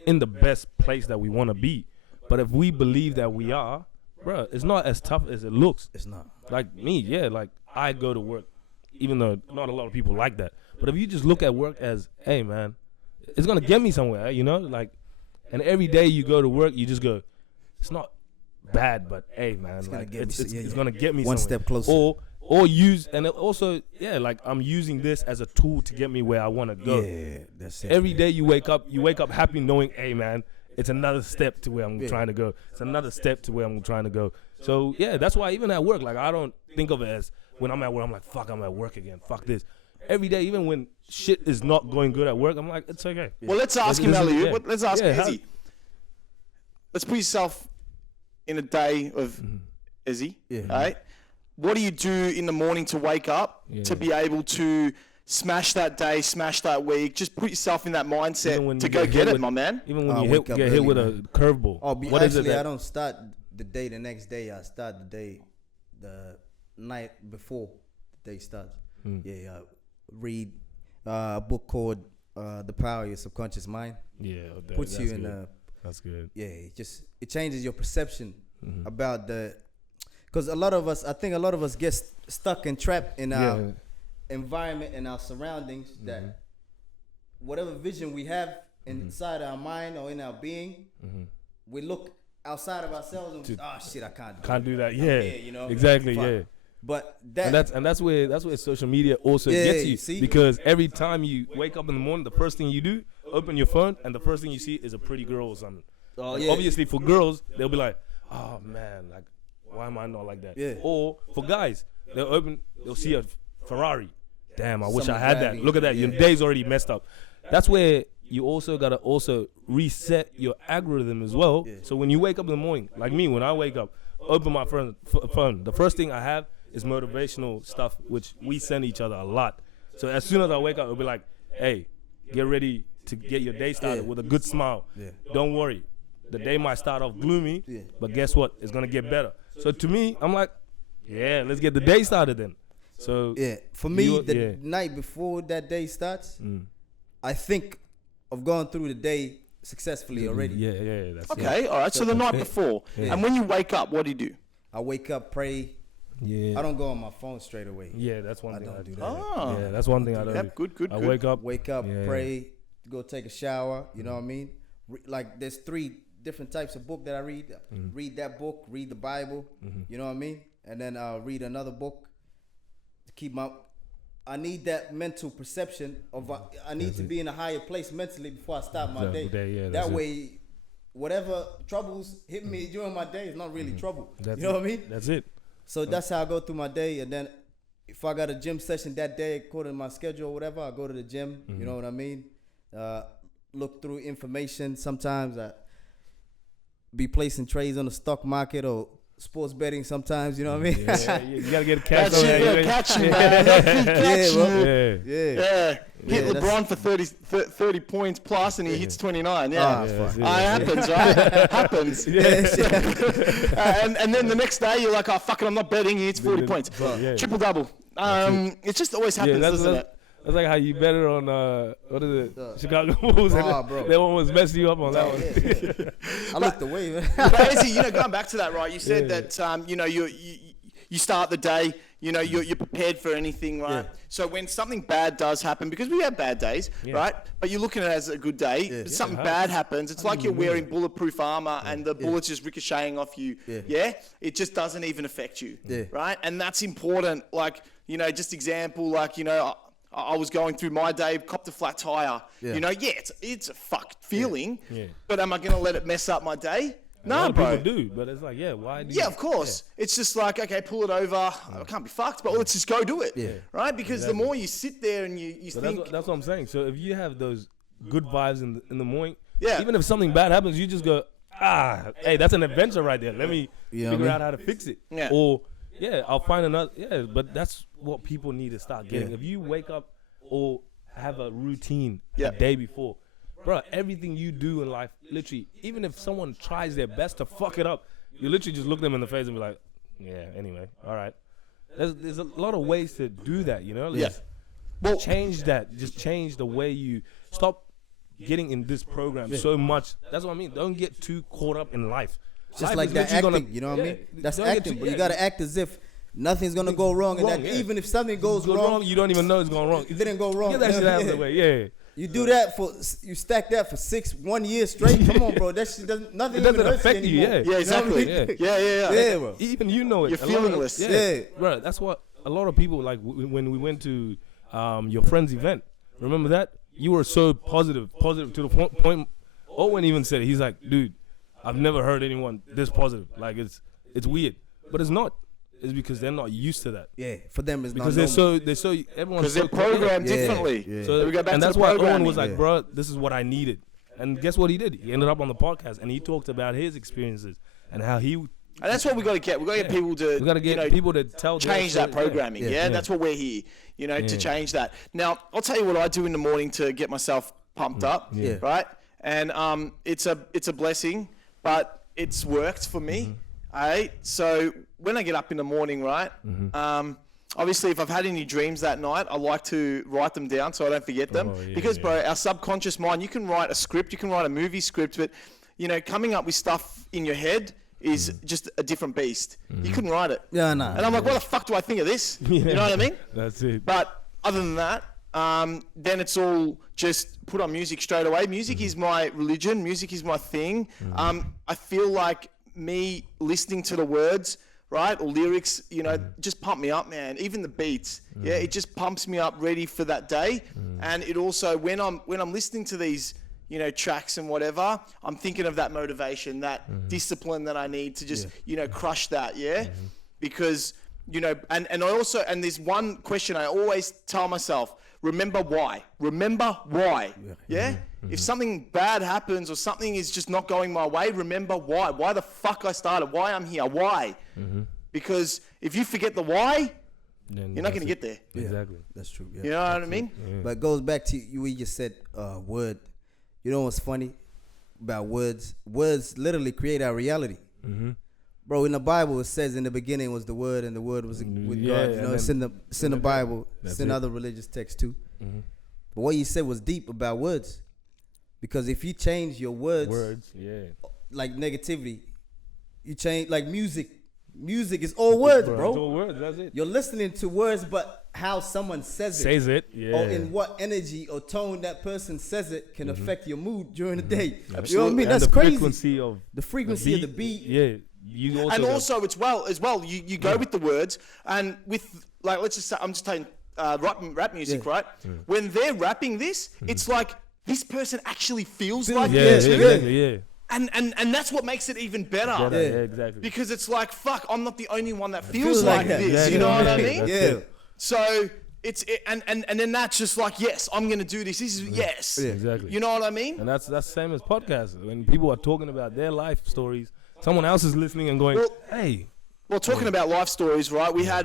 in the best place that we want to be, but if we believe that we are, bro, it's not as tough as it looks. It's not. Like me, like I go to work, even though not a lot of people like that. But if you just look at work as, hey, man, it's going to get me somewhere, like, and every day you go to work, you just go, it's not bad, but hey, man, it's going to get me one somewhere. step closer. Or use, and also, like I'm using this as a tool to get me where I want to go. Yeah, that's it. Every day you wake up happy knowing, hey, man, it's another step to where I'm trying to go. It's another step to where I'm trying to go. So, that's why even at work, like, I don't think of it as when I'm at work, I'm like, fuck, I'm at work again. Fuck this. Every day, even when shit is not going good at work, I'm like, it's okay. Well, let's ask him, Elliot. Let's ask Ezzy. Let's put yourself in a day of Ezzy, right? What do you do in the morning to wake up to be able to smash that day, smash that week? Just put yourself in that mindset to go get it, my man. Even when you get hit with a curveball. I don't start the day the next day. I start the day the night before the day starts. Read a book called The Power of Your Subconscious Mind. Puts you in a... That's good. Yeah, it changes your perception about the... Because I think a lot of us get stuck and trapped in our environment and our surroundings that whatever vision we have inside our mind or in our being, we look outside of ourselves and shit, I can't do that. Yeah, here, exactly. Fuck. Yeah. But that's where social media also gets you, see? Because every time you wake up in the morning, the first thing you do, open your phone, and the first thing you see is a pretty girl or something. Obviously, for girls, they'll be like, oh man, like, why am I not like that? Yeah. Or for guys, they'll see a Ferrari. Damn, I wish I had that. Look at that. Your day's already messed up. That's where you also gotta reset your algorithm as well. So when you wake up in the morning, like me, when I wake up, open my phone, the first thing I have is motivational stuff, which we send each other a lot. So as soon as I wake up, it'll be like, hey, get ready to get your day started with a good smile. Don't worry. The day might start off gloomy, but guess what? It's gonna get better. So to me, I'm like, let's get the day started then. So for me, the night before that day starts, I think of going through the day successfully already. That's okay. All right. So the night before, and when you wake up, what do you do? I wake up, pray. I don't go on my phone straight away. That's one thing I do. Oh. That's one thing I don't do. Good. I wake up, pray, go take a shower. You know what I mean? Like there's 3 different types of book that I read. Read that book, read the Bible. You know what I mean? And then I'll read another book to keep my I need that mental perception of I need to be in a higher place mentally before I start my day. That way, whatever troubles hit me during my day is not really trouble. You know what I mean? That's it. So that's how I go through my day. And then if I got a gym session that day, according to my schedule or whatever, I go to the gym. You know what I mean? Look through information. Sometimes I be placing trades on the stock market or sports betting sometimes, you know what I mean? Yeah, you gotta get a catch. Catch you, man. Yeah. Hit LeBron for 30 points plus and he hits 29. Happens, right? Happens. And then the next day you're like, oh, fuck it, I'm not betting. He hits 40 points. Triple double. It just always happens, doesn't it? That's like how you bet it on, what is it, Chicago Bulls. They almost messed you up on that one. I looked away, man. But Ezzy, going back to that, right, you said that, you start the day, you're prepared for anything, right? So when something bad does happen, because we have bad days, right? But you're looking at it as a good day. If something bad happens, it's like you're wearing bulletproof armor and the bullets just ricocheting off you. It just doesn't even affect you, right? And that's important. Like, just example, like, I was going through my day, copped a flat tire. It's a fucked feeling, but am I going to let it mess up my day? No, bro. People do, but it's like, why do you? Of course. It's just like, okay, pull it over. I can't be fucked, but let's just go do it, right? Because the more you sit there and you think... That's what I'm saying. So if you have those good vibes in the morning, even if something bad happens, you just go, hey, that's an adventure right there. Let me figure out how to fix it. Or... I'll find another. But that's what people need to start getting. If you wake up or have a routine a day before, bro, everything you do in life, literally, even if someone tries their best to fuck it up, you literally just look them in the face and be like, anyway, all right. There's a lot of ways to do that, Well, change that. Just change the way you stop getting in this program so much. That's what I mean. Don't get too caught up in life. Just like that acting, you know what I mean? That's acting, but you gotta act as if nothing's gonna go wrong, and that even if something goes wrong, you don't even know it's going wrong. It didn't go wrong. Get that shit out of the way, You do that you stack that for 1 year straight. Come on, bro. That shit doesn't affect you. Exactly. Yeah, bro. Even you know it. You're feelingless. Bro. That's what a lot of people like when we went to your friend's event. Remember that? You were so positive to the point. Owen even said it. He's like, dude, I've never heard anyone this positive. Like it's weird, but it's not. It's because they're not used to that. Yeah, for them it's because not they're so everyone's because they're programmed differently. Yeah. So we go back and that's why Owen was like, bro, this is what I needed. And guess what he did? He ended up on the podcast and he talked about his experiences and how he. And that's what we got to get. We got to get people to. We got to get people to change that programming. That's what we're here. To change that. Now I'll tell you what I do in the morning to get myself pumped up. Right, and it's a blessing. But it's worked for me. So when I get up in the morning, right? Obviously, if I've had any dreams that night, I like to write them down so I don't forget them. Because, bro, our subconscious mind, you can write a script, you can write a movie script, but coming up with stuff in your head is just a different beast. You couldn't write it. Yeah, no. And I'm like, what the fuck do I think of this? You know what I mean? That's it. But other than that, then it's all just put on music straight away. Music is my religion. Music is my thing. I feel like me listening to the words, right, or lyrics, just pump me up, man. Even the beats, it just pumps me up, ready for that day. And it also, when I'm listening to these, tracks and whatever, I'm thinking of that motivation, that discipline that I need to just, crush that, because. And I also, and there's one question I always tell myself, remember why. If something bad happens or something is just not going my way, remember why. Why the fuck I started, why I'm here, why. Because if you forget the why, then you're not going to get there. Exactly. That's true. You know what I mean? But it goes back to you, we just said word. You know what's funny about words? Words literally create our reality. Bro, in the Bible, it says in the beginning was the Word, and the Word was with God. It's in the Bible. It's in other religious texts too. But what you said was deep about words. Because if you change your words, like negativity, you change, like music. Music is all words, bro. It's all words, that's it. You're listening to words, but how someone says it. Or in what energy or tone that person says it can affect your mood during the day. Absolutely. You know what I mean? And That's the crazy. Frequency of the beat. Yeah. Also it's well, you go with the words, and with, like, let's just say, I'm just taking rap music, right? When they're rapping this, it's like this person actually feels like Yeah, it too. exactly, yeah. And that's what makes it even better. Yeah, exactly. Because it's like, fuck, I'm not the only one that feels like that. this. You know what I mean? Yeah. So and then that's just like, yes, I'm gonna do this. This is yes. Yeah, exactly. You know what I mean? And that's the same as podcasts. When people are talking about their life stories, someone else is listening and going, hey. Well, talking about life stories, right? We had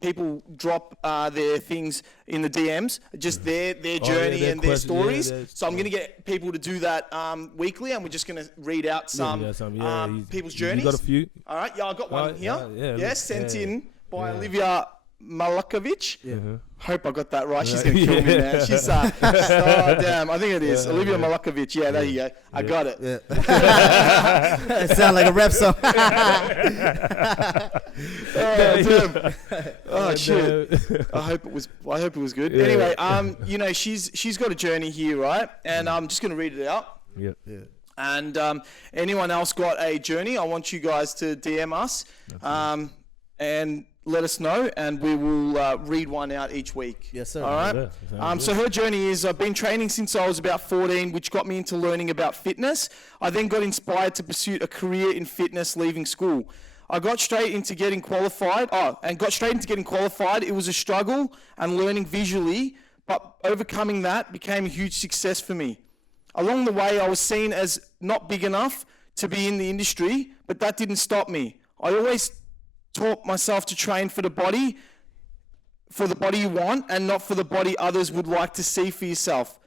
people drop their things in the DMs, just their journey their and their question, stories. yeah, So I'm going to get people to do that weekly, and we're just going to read out some people's journeys. You got a few? All right, yeah, I got one here. Yeah, Sent in by Olivia Malakovic. Yeah. Hope I got that right. She's going to kill me, man. She's oh, damn. I think it is. Olivia Malakovic. Yeah, there you go. I got it. Yeah. It sounds like a rap song. Oh shit. I hope it was good. Yeah. Anyway, you know, she's got a journey here, right? And I'm just going to read it out. Yeah. And anyone else got a journey, I want you guys to DM us and let us know, and we will read one out each week. Yes, sir. All right. Yeah, So her journey is, I've been training since I was about 14, which got me into learning about fitness. I then got inspired to pursue a career in fitness leaving school. I got straight into getting qualified. It was a struggle and learning visually, but overcoming that became a huge success for me. Along the way, I was seen as not big enough to be in the industry, but that didn't stop me. I always taught myself to train for the body you want, and not for the body others would like to see for yourself.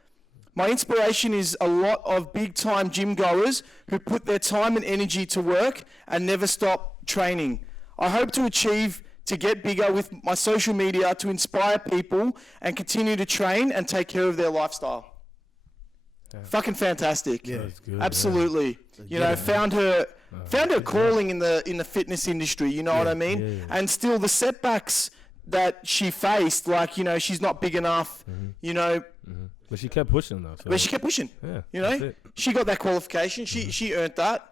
My inspiration is a lot of big-time gym goers who put their time and energy to work and never stop training. I hope to achieve to get bigger with my social media to inspire people and continue to train and take care of their lifestyle. Yeah. Fucking fantastic. Yeah. That's good, absolutely. You know, found her calling in the fitness industry, you know what I mean? Yeah. And still the setbacks that she faced, like, you know, she's not big enough, you know. But she kept pushing though. So. But she kept pushing. Yeah, you know, she got that qualification. She earned that.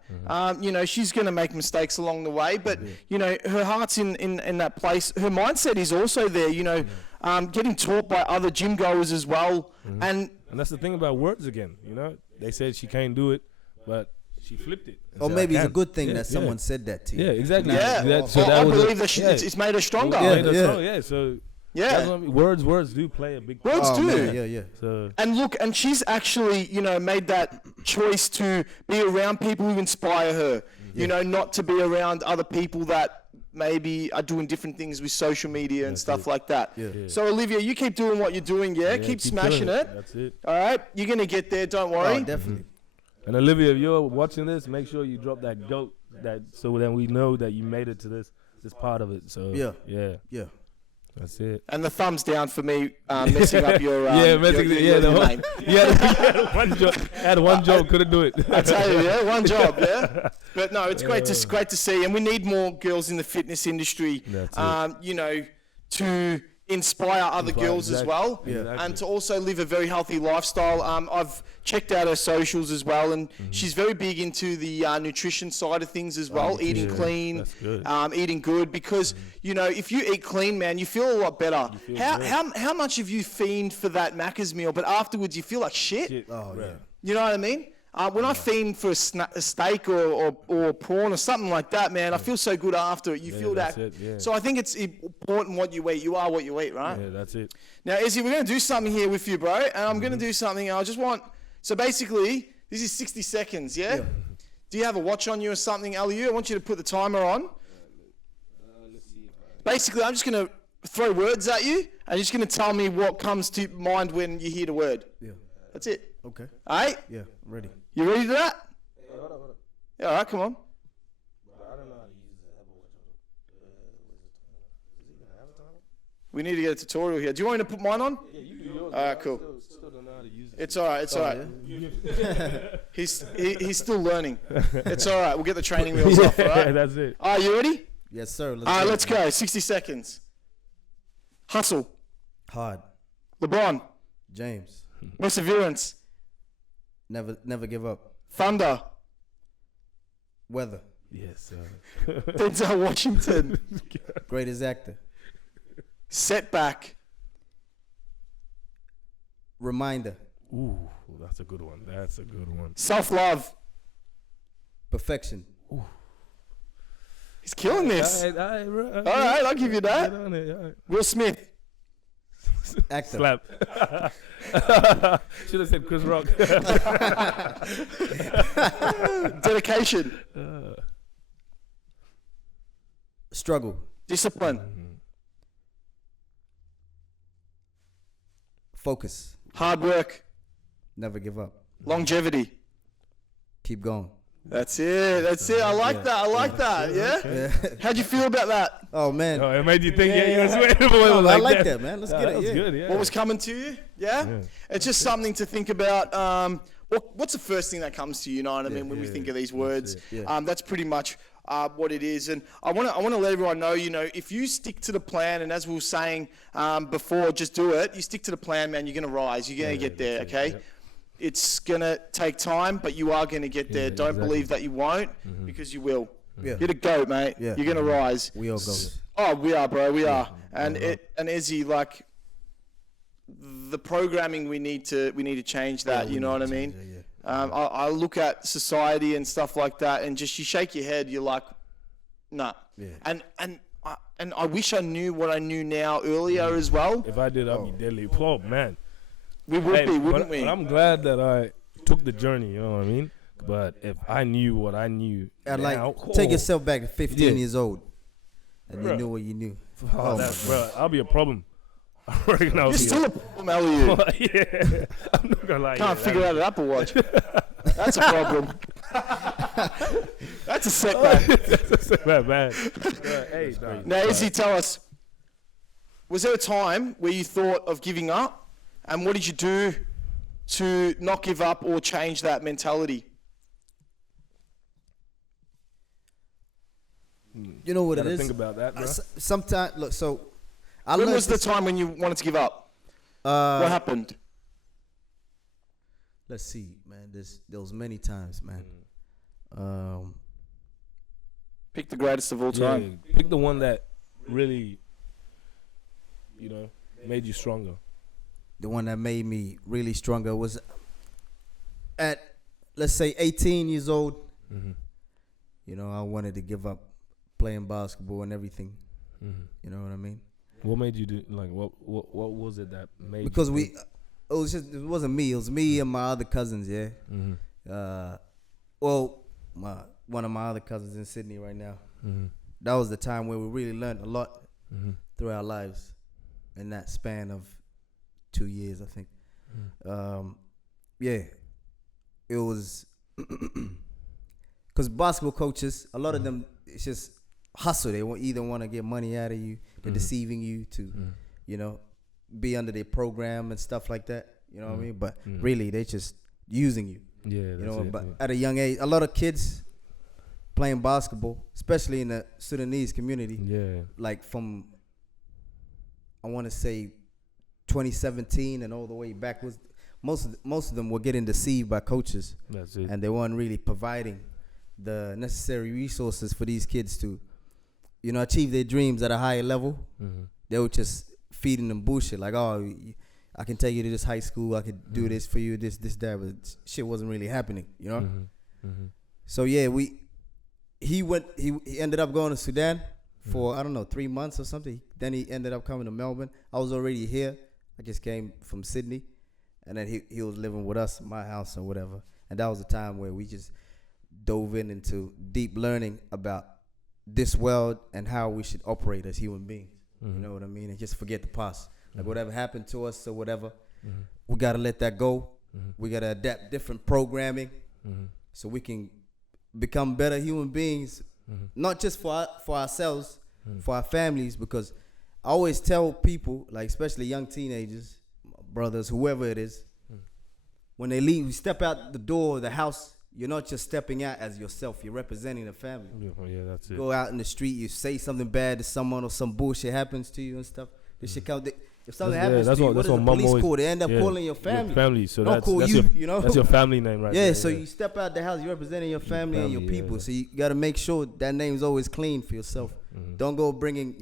You know, she's going to make mistakes along the way, but you know, her heart's in that place. Her mindset is also there. You know, getting taught by other gym goers as well, and that's the thing about words again. You know, they said she can't do it, but she flipped it. Or maybe it's a good thing that someone said that to you. Yeah, exactly. Yeah, So I believe that it's made her stronger. So. Yeah, that's what I mean. Words do play a big part. Words do. Man, yeah. So. And look, and she's actually, you know, made that choice to be around people who inspire her. You know, not to be around other people that maybe are doing different things with social media and stuff like that. Yeah. So Olivia, you keep doing what you're doing. Yeah, keep smashing it. That's it. All right, you're gonna get there. Don't worry. Oh, definitely. And Olivia, if you're watching this, make sure you drop that goat, so then we know that you made it to this part of it. So yeah. That's it. And the thumbs down for me messing up your name. Had one job, couldn't do it. I tell you, one job, But no, it's great to see, and we need more girls in the fitness industry. You know, to inspire other girls as well, and to also live a very healthy lifestyle. I've checked out her socials as well, and she's very big into the nutrition side of things as well, eating clean, eating good, because you know, if you eat clean, man, you feel a lot better. How much have you fiend for that Macca's meal, but afterwards you feel like shit? Oh yeah. You know what I mean? When I fiend for a steak or prawn or something like that, man, I feel so good after it. You feel that. So I think it's important what you eat. You are what you eat, right? Yeah, that's it. Now, Ezzy, we're going to do something here with you, bro. And I'm going to do something. I just want... So basically, this is 60 seconds, yeah? Do you have a watch on you or something, Aliu? I want you to put the timer on. Basically, I'm just going to throw words at you, and you're just going to tell me what comes to mind when you hear the word. Yeah. That's it. Okay. All right? Yeah, ready. You ready for that? Hey, hold on. Yeah, all right, come on. I don't know how to use the Apple Watch. Does it even have a timer? We need to get a tutorial here. Do you want me to put mine on? Yeah, you do yours. All right, cool. Still don't know how to use it. It's all right. It's all right. He's still learning. It's all right. We'll get the training wheels off. All right. That's it. Are you ready? Yes, sir. All right, let's go. 60 seconds. Hustle. Hard. LeBron. James. Perseverance. Never give up. Thunder. Weather. Yes, sir. Denzel Washington. Greatest actor. Setback. Reminder. Ooh, that's a good one. That's a good one. Self-love. Perfection. He's killing this. All right, All right, I'll give you that. Get on it, all right. Will Smith. Actor. Slap. Should have said Chris Rock. Dedication. Struggle. Discipline. Focus. Hard work. Never give up. Longevity. Keep going. That's it. That's it. I like that. I like that. Yeah? Yeah. How'd you feel about that? Oh man. Oh, it made you think, Yeah, you was yeah. waiting for it. No, I like like that, man. Let's get that it. was Yeah. good, yeah. What was coming to you? Yeah? Yeah. It's just something to think about. What's the first thing that comes to you? You know what I mean? When we think of these words, Yeah. that's pretty much what it is. And I want to let everyone know. You know, if you stick to the plan, and as we were saying before, just do it. You stick to the plan, man. You're gonna rise. You're gonna get there. Okay. Yep. It's gonna take time, but you are gonna get there. Yeah, Don't exactly. believe that you won't, because you will. Yeah. You're the goat, mate. Yeah. You're gonna rise. We all go. Oh, we are, bro. We are. And Ezzy, like, the programming we need to change that. You know what I mean? I look at society and stuff like that, and just you shake your head. You're like, nah. Yeah. And I wish I knew what I knew now earlier as well. If I did, I'd be deadly. Oh, man. We would be, wouldn't we? But I'm glad that I took the journey, you know what I mean? But if I knew what I knew And now, like, take yourself back to 15 Yeah. years old, and you Bruh. knew what you knew. Oh, bro, I'll be a problem. I reckon I'll You're be still a problem, Elliot. yeah, I'm not gonna lie. Can't figure out an Apple Watch. That's a problem. That's a setback. man. Hey, Now, Izzy, tell us, was there a time where you thought of giving up? And what did you do to not give up or change that mentality? You know what it Gotta is? think about that, bro. Sometimes, look, so I When learned was the time when you wanted to give up? What happened? Let's see, man. There was many times, man. Pick the greatest of all time. Yeah, pick the one that really, made you stronger. The one that made me really stronger was at, let's say, 18 years old. You know, I wanted to give up playing basketball and everything. You know what I mean? What made you do? Like, what was it that made? Because you it wasn't me. It was me and my other cousins. Yeah. One of my other cousins in Sydney right now. That was the time where we really learned a lot through our lives in that span of 2 years, I think. It was because basketball coaches, a lot of them, it's just hustle. They either want to get money out of you, they're deceiving you to, be under their program and stuff like that. You know what I mean? But really, they just using you. Yeah, that's it, But yeah. at a young age, a lot of kids playing basketball, especially in the Sudanese community, like from, I want to say, 2017 and all the way backwards, most of them were getting deceived by coaches. That's it. And they weren't really providing the necessary resources for these kids to, achieve their dreams at a higher level. They were just feeding them bullshit, like, oh, I can take you to this high school, I could do this for you, this, that, but shit wasn't really happening, So yeah, he ended up going to Sudan for, I don't know, 3 months or something. Then he ended up coming to Melbourne. I was already here. I just came from Sydney, and then he was living with us, my house or whatever. And that was the time where we just dove into deep learning about this world and how we should operate as human beings. You know what I mean? And just forget the past. Like whatever happened to us or whatever, we gotta let that go. We gotta adapt different programming so we can become better human beings, not just for ourselves, for our families. Because I always tell people, like especially young teenagers, brothers, whoever it is, when they leave, you step out the door of the house, you're not just stepping out as yourself, you're representing the family. Yeah, that's it. Go out in the street, you say something bad to someone or some bullshit happens to you and stuff. This shit come. If something happens to you, what does the police call? They end up calling your family. So Don't that's call that's you, your, that's your family name, right? Yeah, there, so you step out the house, you're representing your family and your family, people. yeah. So you got to make sure that name's always clean for yourself. Don't go bringing,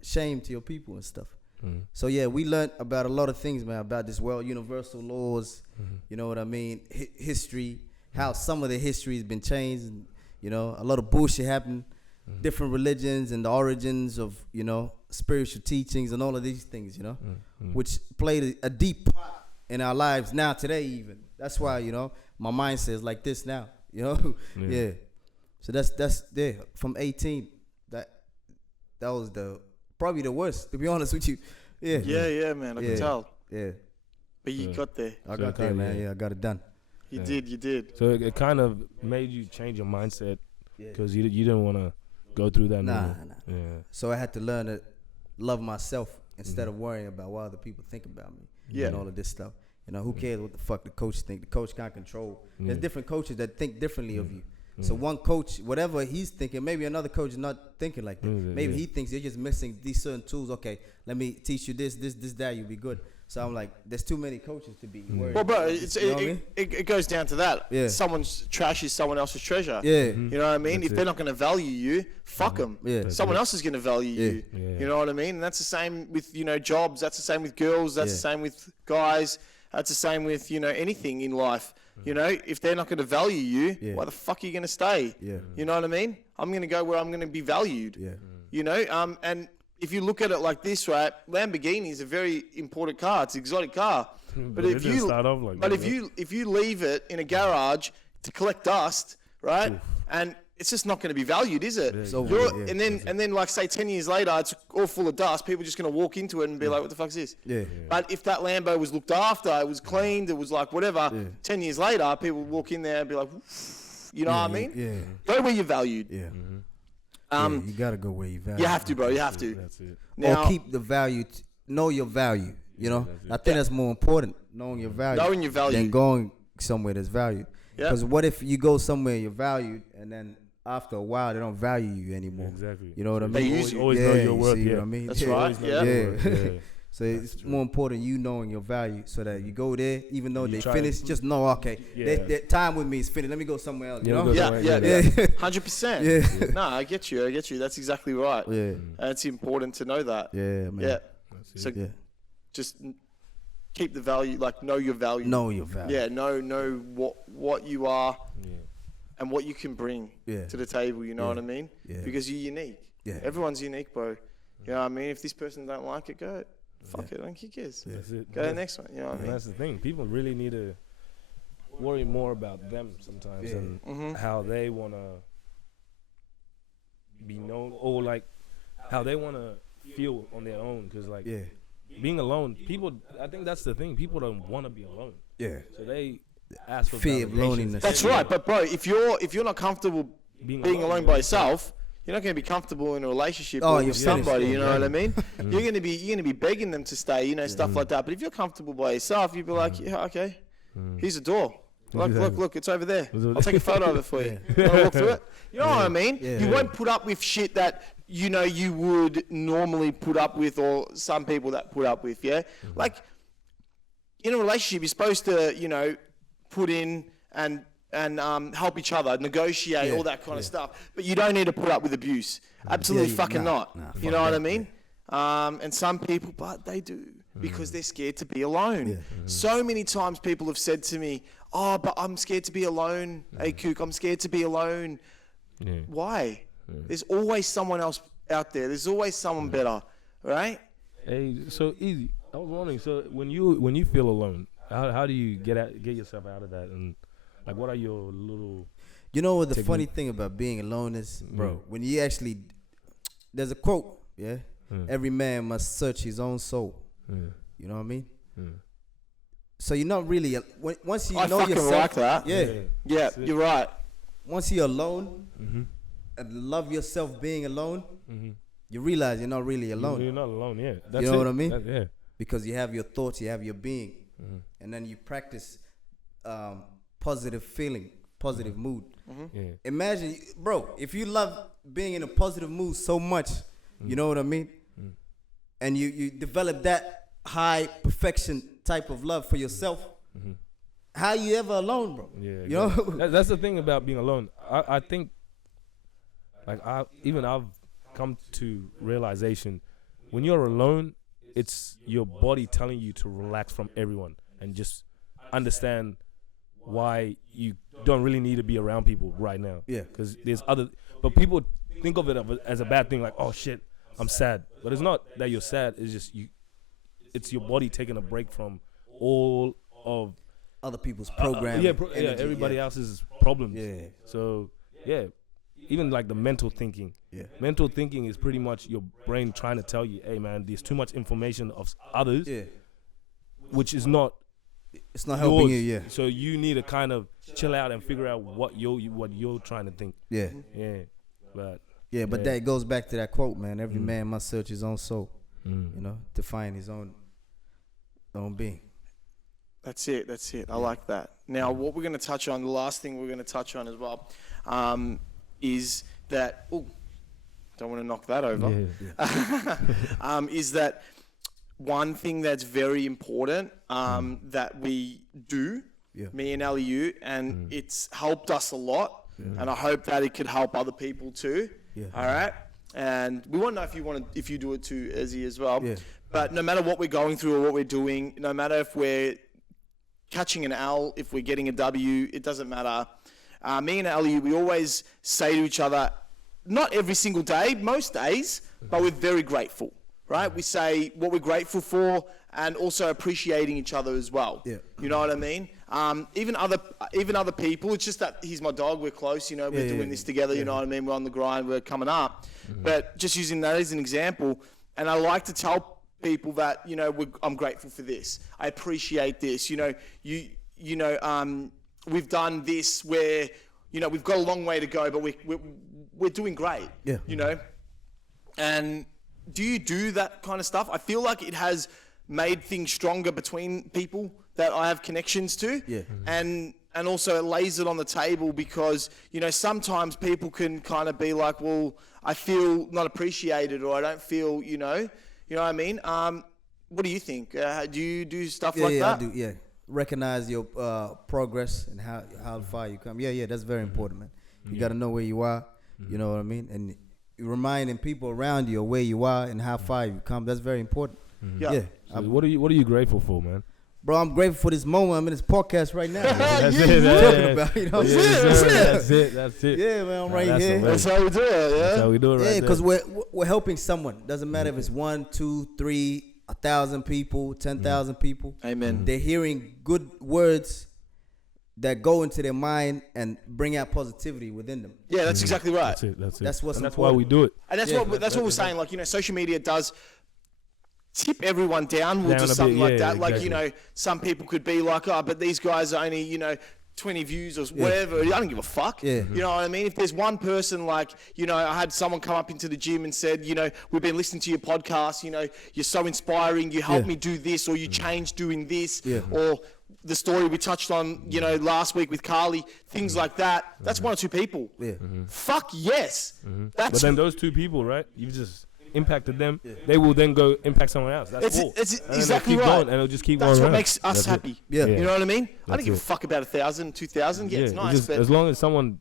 shame to your people and stuff. So yeah, we learned about a lot of things, man, about this world, universal laws, you know what I mean, history, how some of the history has been changed, and, you know, a lot of bullshit happened, different religions and the origins of, you know, spiritual teachings and all of these things, you know, which played a deep part in our lives now today even. That's why, you know, my mindset is like this now, you know. Yeah. So that's there from 18. That was probably the worst, to be honest with you. Yeah, man. I can tell. Yeah. But you got there. I got there, man. Yeah, I got it done. You did. So it kind of made you change your mindset because you didn't want to go through that. Nah. Yeah. So I had to learn to love myself instead of worrying about what other people think about me. And all of this stuff. You know, who cares what the fuck the coach think? The coach can't control. There's different coaches that think differently of you. So one coach, whatever he's thinking, maybe another coach is not thinking like that. Maybe he thinks you're just missing these certain tools. Okay, let me teach you this, that, you'll be good. So I'm like, there's too many coaches to be worried. Well, bro, it goes down to that. Yeah. Someone's trash is someone else's treasure. Yeah. You know what I mean? If they're not going to value you, fuck them. Yeah. Someone else is going to value you. You know what I mean? And that's the same with, you know, jobs. That's the same with girls. That's the same with guys. That's the same with, you know, anything in life. You know, if they're not going to value you, why the fuck are you going to stay? You know what I mean? I'm going to go where I'm going to be valued. You know, and if you look at it like this, right, Lamborghini is a very important car. It's an exotic car. But if you start off like that, if you leave it in a garage to collect dust, right, and it's just not going to be valued, is it? And then like say 10 years later, it's all full of dust. People are just going to walk into it and be like, "What the fuck's this?" But if that Lambo was looked after, it was cleaned, it was like whatever. 10 years later, people would walk in there and be like, "You know what I mean?" Go where you're valued. You gotta go where you value. You have to, bro. You have to. That's it. Now, or keep the value. Know your value. You know, I think that's more important. Knowing your value. Knowing your value. Than going somewhere that's valued. Because what if you go somewhere you're valued and then after a while they don't value you anymore? Exactly. You know what I mean? They use you. Always know your worth. You know what I mean? That's right. Yeah. So it's more important you knowing your value so that you go there, even though they finish, just know, okay, their time with me is finished. Let me go somewhere else. You know? Yeah. 100%. Yeah. No, I get you. That's exactly right. Yeah. And it's important to know that. Yeah, man. Yeah. So just keep the value, like know your value. Know your value. Yeah, know what you are and what you can bring to the table, you know what I mean? Yeah. Because you're unique. Yeah. Everyone's unique, bro. You know what I mean? If this person don't like it, go. Fuck it, I don't care. That's it. Go to the next one, you know what I mean? That's the thing. People really need to worry more about them sometimes and how they want to be known, or like how they want to feel on their own. Because like being alone, I think that's the thing. People don't want to be alone. Yeah. So they ask for fear of loneliness. That's right. But bro, if you're not comfortable being alone by yourself, you're not going to be comfortable in a relationship with somebody. You know what I mean? You're going to be begging them to stay. You know, stuff like that. But if you're comfortable by yourself, you'd be like, yeah, okay, here's a door. Look, it's over there. I'll take a photo of it for you. You want to walk through it? You know what I mean? You won't put up with shit that, you know, you would normally put up with, or some people that put up with, Like, in a relationship, you're supposed to, you know, put in and help each other, negotiate, all that kind of stuff. But you don't need to put up with abuse. Absolutely not. You know what I mean? And some people, but they do, because they're scared to be alone. So many times people have said to me, "Oh, but I'm scared to be alone. Hey, Kook, I'm scared to be alone." Why? There's always someone else out there. There's always someone better, right? Hey, so easy. I was wondering. So when you feel alone, how do you get yourself out of that? And like, what are your little? You know what the funny thing about being alone is, bro? When you actually, there's a quote, every man must search his own soul. You know what I mean? So you're not really once you know yourself. I fucking like that. Yeah, you're right. Once you're alone and love yourself being alone, you realize you're not really alone. You're not alone. Yeah, that's you know what I mean? Because you have your thoughts, you have your being, and then you practice positive feeling, positive mood. Imagine, bro, if you love being in a positive mood so much, you know what I mean? And you develop that high perfection type of love for yourself, how you ever alone, bro? Yeah, you know? That's the thing about being alone. I think, like, I've come to realization, when you're alone, it's your body telling you to relax from everyone and just understand why you don't really need to be around people right now. Yeah. Because there's other, but people think of it as a bad thing, like, oh shit, I'm sad. But it's not that you're sad. It's just it's your body taking a break from all of Other people's program. everybody else's problems. Yeah. So yeah, even like the mental thinking. Yeah. Mental thinking is pretty much your brain trying to tell you, hey man, there's too much information of others, Yeah. which is not It's not helping yours. you. Yeah. So you need to kind of chill out and figure out what you're trying to think. Yeah. Yeah. But that goes back to that quote, man. Every man must search his own soul. Mm. You know, to find his own being. That's it. I like that. Now, what we're going to touch on, the last thing we're going to touch on as well, is that, don't want to knock that over, is that one thing that's very important that we do, me and Eliu, and it's helped us a lot, and I hope that it could help other people too. Yeah. All right? And we want to know if you do it too, Ezzy, as well. Yeah. But no matter what we're going through or what we're doing, no matter if we're catching an L, if we're getting a W, it doesn't matter. Me and Ali, we always say to each other, not every single day, most days, but we're very grateful, right? We say what we're grateful for and also appreciating each other as well. Yeah. You know what I mean? Even other people, it's just that he's my dog, we're close, you know, we're doing this together, you know what I mean? We're on the grind, we're coming up. But just using that as an example, and I like to tell people that, you know, I'm grateful for this. I appreciate this. You know, we've done this where, you know, we've got a long way to go, but we're doing great. Yeah. You know, and do you do that kind of stuff? I feel like it has made things stronger between people that I have connections to. Yeah. And also it lays it on the table because, you know, sometimes people can kind of be like, well, I feel not appreciated, or I don't feel, you know what I mean? What do you think? Do you do stuff like that? Yeah, I do. Yeah, recognize your progress and how far you come. Yeah, that's very important, man. You got to know where you are. You know what I mean? And reminding people around you where you are and how far you come. That's very important. Yeah. So what are you grateful for, man? Bro, I'm grateful for this moment. I'm in this podcast right now. That's it. Yeah, man, I'm right here. That's how we do it. Yeah, that's how we do it. Yeah, because we're helping someone. Doesn't matter if it's 1, 2, 3, 1,000 people, 10,000 people. Amen. They're hearing good words that go into their mind and bring out positivity within them. Yeah, that's exactly right. That's it. That's what's important. That's why we do it. And that's what we're saying. Like, you know, social media does tip everyone down. We'll do something like that. Like, exactly. You know, some people could be like, oh, but these guys are only, you know, 20 views or whatever. I don't give a fuck. Yeah. You know what I mean? If there's one person, like, you know, I had someone come up into the gym and said, you know, we've been listening to your podcast, you know, you're so inspiring, you helped me do this, or you changed doing this, or the story we touched on, you know, last week with Carly, things like that. That's 1 or 2 people. Yeah. Fuck yes. But then those 2 people, right? You've just impacted them. They will then go impact someone else. That's all. It's exactly right. Going, and it'll just keep going. That's what around. Makes us happy. Yeah. You know what I mean? I don't give a fuck about 1,000, 2,000. Yeah, it's nice. Just, as long as someone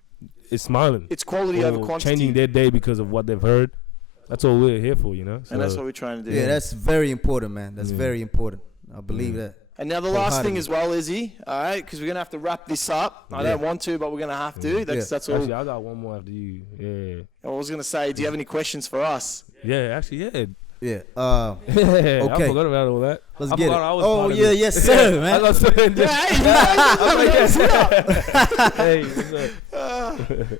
is smiling. It's quality over quantity. Changing their day because of what they've heard. That's all we're here for, you know? So, and that's what we're trying to do. Yeah, that's very important, man. That's very important. I believe that. And now the last thing as well, Izzy, all right, because we're going to have to wrap this up. I don't want to, but we're going to have to. That's all. Actually, I got one more after you. Yeah. I was going to say, do you have any questions for us? Yeah, actually, yeah. Yeah. Okay. I forgot about all that. Let's get it. Yes, sir, man. I got something. Hey, what's up?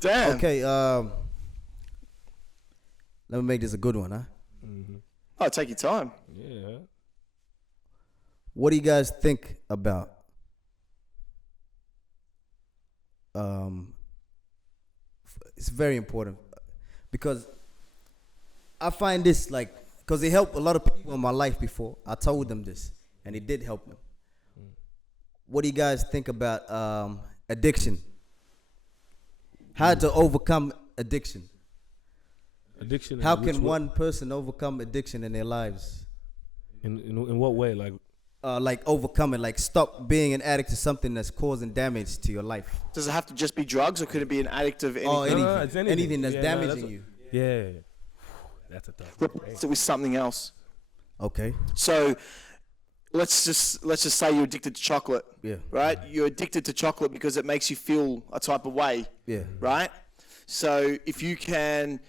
Damn. Okay. Let me make this a good one, huh? Oh, take your time. Yeah. What do you guys think about it's very important because I find this like, because it helped a lot of people in my life before. I told them this and it did help them. What do you guys think about addiction? How to overcome addiction? Addiction. How can one person overcome addiction in their lives? In what way? Like overcome it, like stop being an addict to something that's causing damage to your life. Does it have to just be drugs, or could it be an addict of anything? Anything. Anything that's damaging you. Yeah. That's a tough one. Replace it with something else. Okay. So let's just say you're addicted to chocolate. Yeah. Right? You're addicted to chocolate because it makes you feel a type of way. Yeah. Right? So if you can,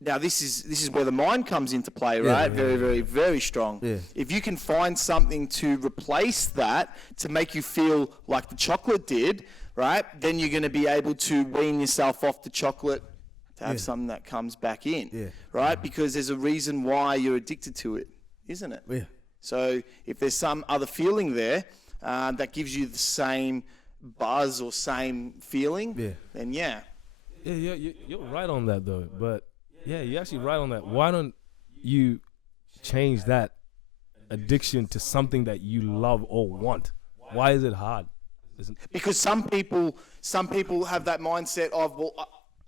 now this is where the mind comes into play, right? Very, very, very strong. Yeah. If you can find something to replace that to make you feel like the chocolate did, right? Then you're going to be able to wean yourself off the chocolate to have something that comes back in. Yeah. Right? Because there's a reason why you're addicted to it, isn't it? Yeah. So if there's some other feeling there that gives you the same buzz or same feeling, then Yeah, you're right on that though. But yeah, you're actually right on that. Why don't you change that addiction to something that you love or want? Why is it hard? Because some people have that mindset of, well,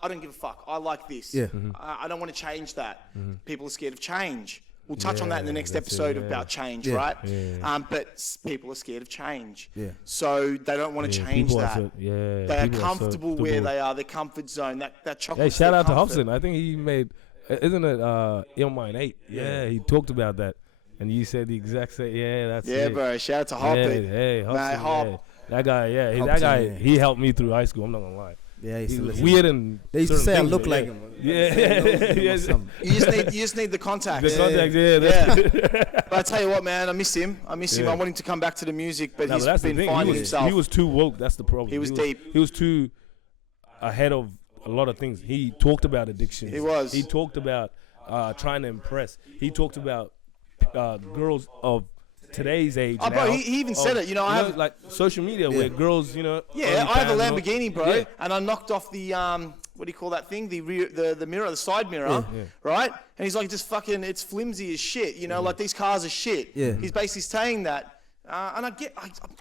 I don't give a fuck. I like this. Yeah. I don't want to change that. People are scared of change. We'll touch on that in the next episode about change, right? Yeah. But people are scared of change. Yeah. So they don't want to change that. They are comfortable where they are, their comfort zone. That chocolate. Hey, shout out to Hobson. I think he made, isn't it Illmind 8? Yeah, he talked about that. And you said the exact same, that's it. Yeah, bro. Shout out to Hoppy. Hey, Hobson, Man, Hop. That guy, Hobson, that guy, he helped me through high school. I'm not gonna lie. Yeah, he was weird and they used to say I things, look but like him. You just need the contacts. The contacts, But I tell you what, man, I miss him. I want him to come back to the music, but he's that's been the thing. finding himself. He was too woke. That's the problem. He was deep. He was too ahead of a lot of things. He talked about addiction. He was. He talked about trying to impress. He talked about girls of today's age. Oh, bro, he even said it. I have like social media where girls, Yeah, I have a Lamborghini, bro, and I knocked off the what do you call that thing? The mirror, the side mirror, right? And he's like, just fucking, it's flimsy as shit. Like these cars are shit. Yeah. He's basically saying that, and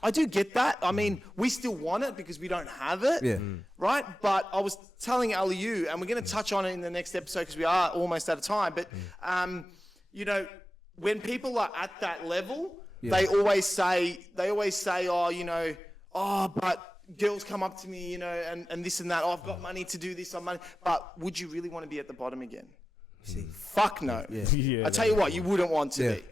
I do get that. I mean, we still want it because we don't have it, right? But I was telling Aliyu, and we're going to touch on it in the next episode because we are almost out of time. But when people are at that level, they always say, but girls come up to me, and this and that. Oh, I've got money to do this. But would you really want to be at the bottom again? Fuck no. I tell you what, you wouldn't want to be.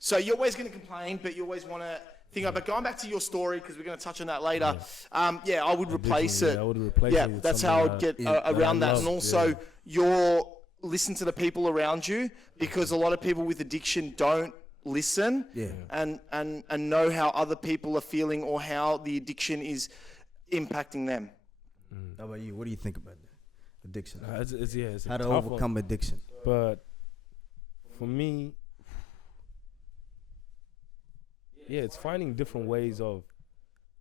So you're always going to complain, but you always want to think about. But going back to your story, because we're going to touch on that later. I would replace it. I would replace it with that's how I'd get around that, and also listen to the people around you, because a lot of people with addiction don't listen and know how other people are feeling or how the addiction is impacting them. How about you? What do you think about that? Addiction? It's how to tough overcome addiction? But for me, it's finding different ways of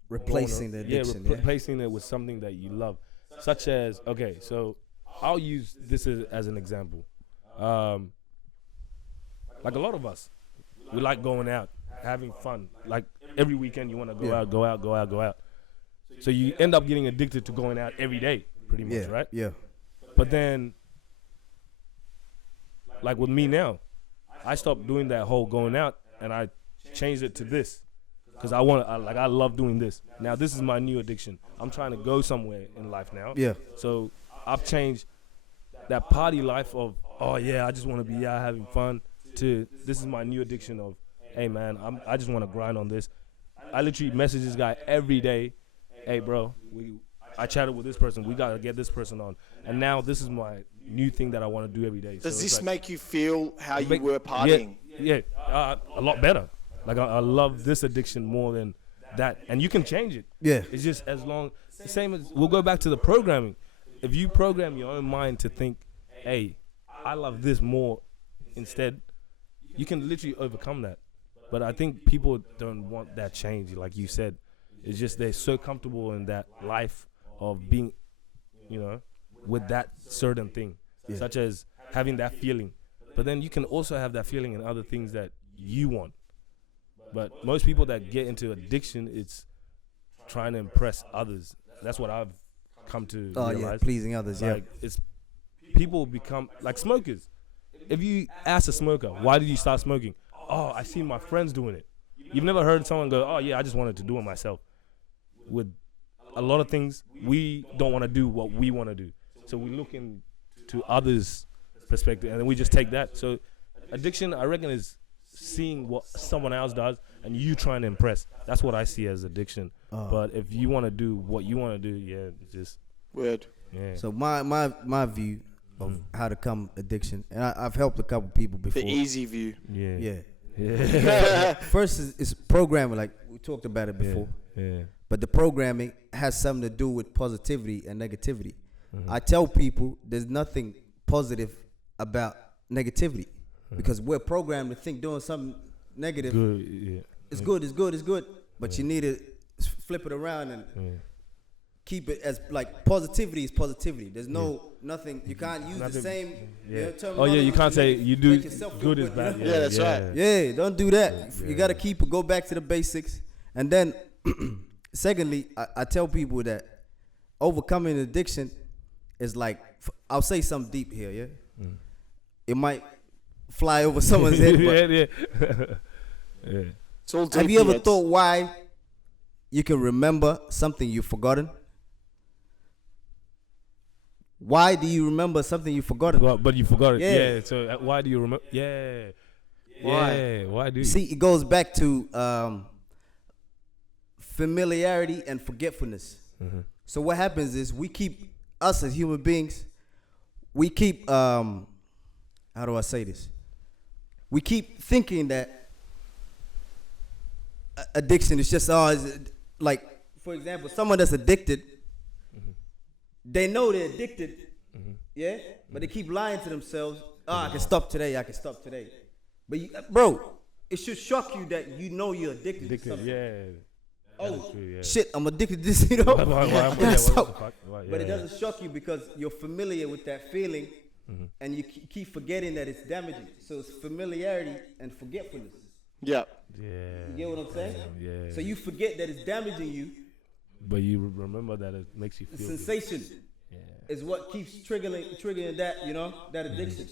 replacing the addiction. Replacing it with something that you love, such as so I'll use this as an example. Like a lot of us, we like going out, having fun. Like every weekend you want to go out. So you end up getting addicted to going out every day, pretty much, right? Yeah. But then, like with me now, I stopped doing that whole going out and I changed it to this. Because I love doing this. Now this is my new addiction. I'm trying to go somewhere in life now. Yeah. So I've changed that party life of, I just want to be out having fun, to this is my new addiction of, hey man, I just want to grind on this. I literally message this guy every day. Hey bro, I chatted with this person. We gotta get this person on. And now this is my new thing that I want to do every day. Does this make you feel how you were partying? Yeah, a lot better. Like I love this addiction more than that. And you can change it. Yeah. It's just the same as, we'll go back to the programming. If you program your own mind to think, hey, I love this more instead, you can literally overcome that. But I think people don't want that change, like you said. It's just they're so comfortable in that life of being, with that certain thing, such as having that feeling. But then you can also have that feeling in other things that you want. But most people that get into addiction, it's trying to impress others. That's what I've come to realize. Pleasing others, It's people become like smokers. If you ask a smoker, why did you start smoking? Oh, I see my friends doing it. You've never heard someone go, oh yeah, I just wanted to do it myself. With a lot of things, we don't want to do what we want to do. So we look into others' perspective and then we just take that. So addiction, I reckon, is seeing what someone else does and you trying to impress. That's what I see as addiction. But if you want to do what you want to do, yeah, just Word. yeah. So my view of how to come addiction, and I've helped a couple people before. The easy view. Yeah. First is programming, like we talked about it before. Yeah. But the programming has something to do with positivity and negativity. I tell people there's nothing positive about negativity because we're programmed to think doing something negative it's good. But you need to flip it around and keep it as like positivity is positivity. There's nothing. You can't use the same. You can't say you do good is bad. Yeah, that's right. Yeah, don't do that. You got to go back to the basics. And then, secondly, I tell people that overcoming addiction is like, I'll say something deep here, yeah? It might fly over someone's head, but It's all have you ever thought why you can remember something you've forgotten? Why do you remember something you've forgotten? Well, but you forgot it. Yeah. Yeah. So why do you remember? Yeah. Why? Yeah. Why do you? See, it goes back to familiarity and forgetfulness. So what happens is us as human beings, we keep, how do I say this? We keep thinking that addiction is just, like, for example, someone that's addicted, they know they're addicted, yeah? But they keep lying to themselves, I can stop today. But, bro, it should shock you that you know you're addicted to something. Yeah. Shit, I'm addicted to this, you know? But it Yeah. doesn't shock you because you're familiar with that feeling and you keep forgetting that it's damaging. So it's familiarity and forgetfulness. Yeah. Yeah. You get what I'm saying? Yeah. So you forget that it's damaging you. But you remember that it makes you The feel sensation is what keeps triggering that, you know, that addiction.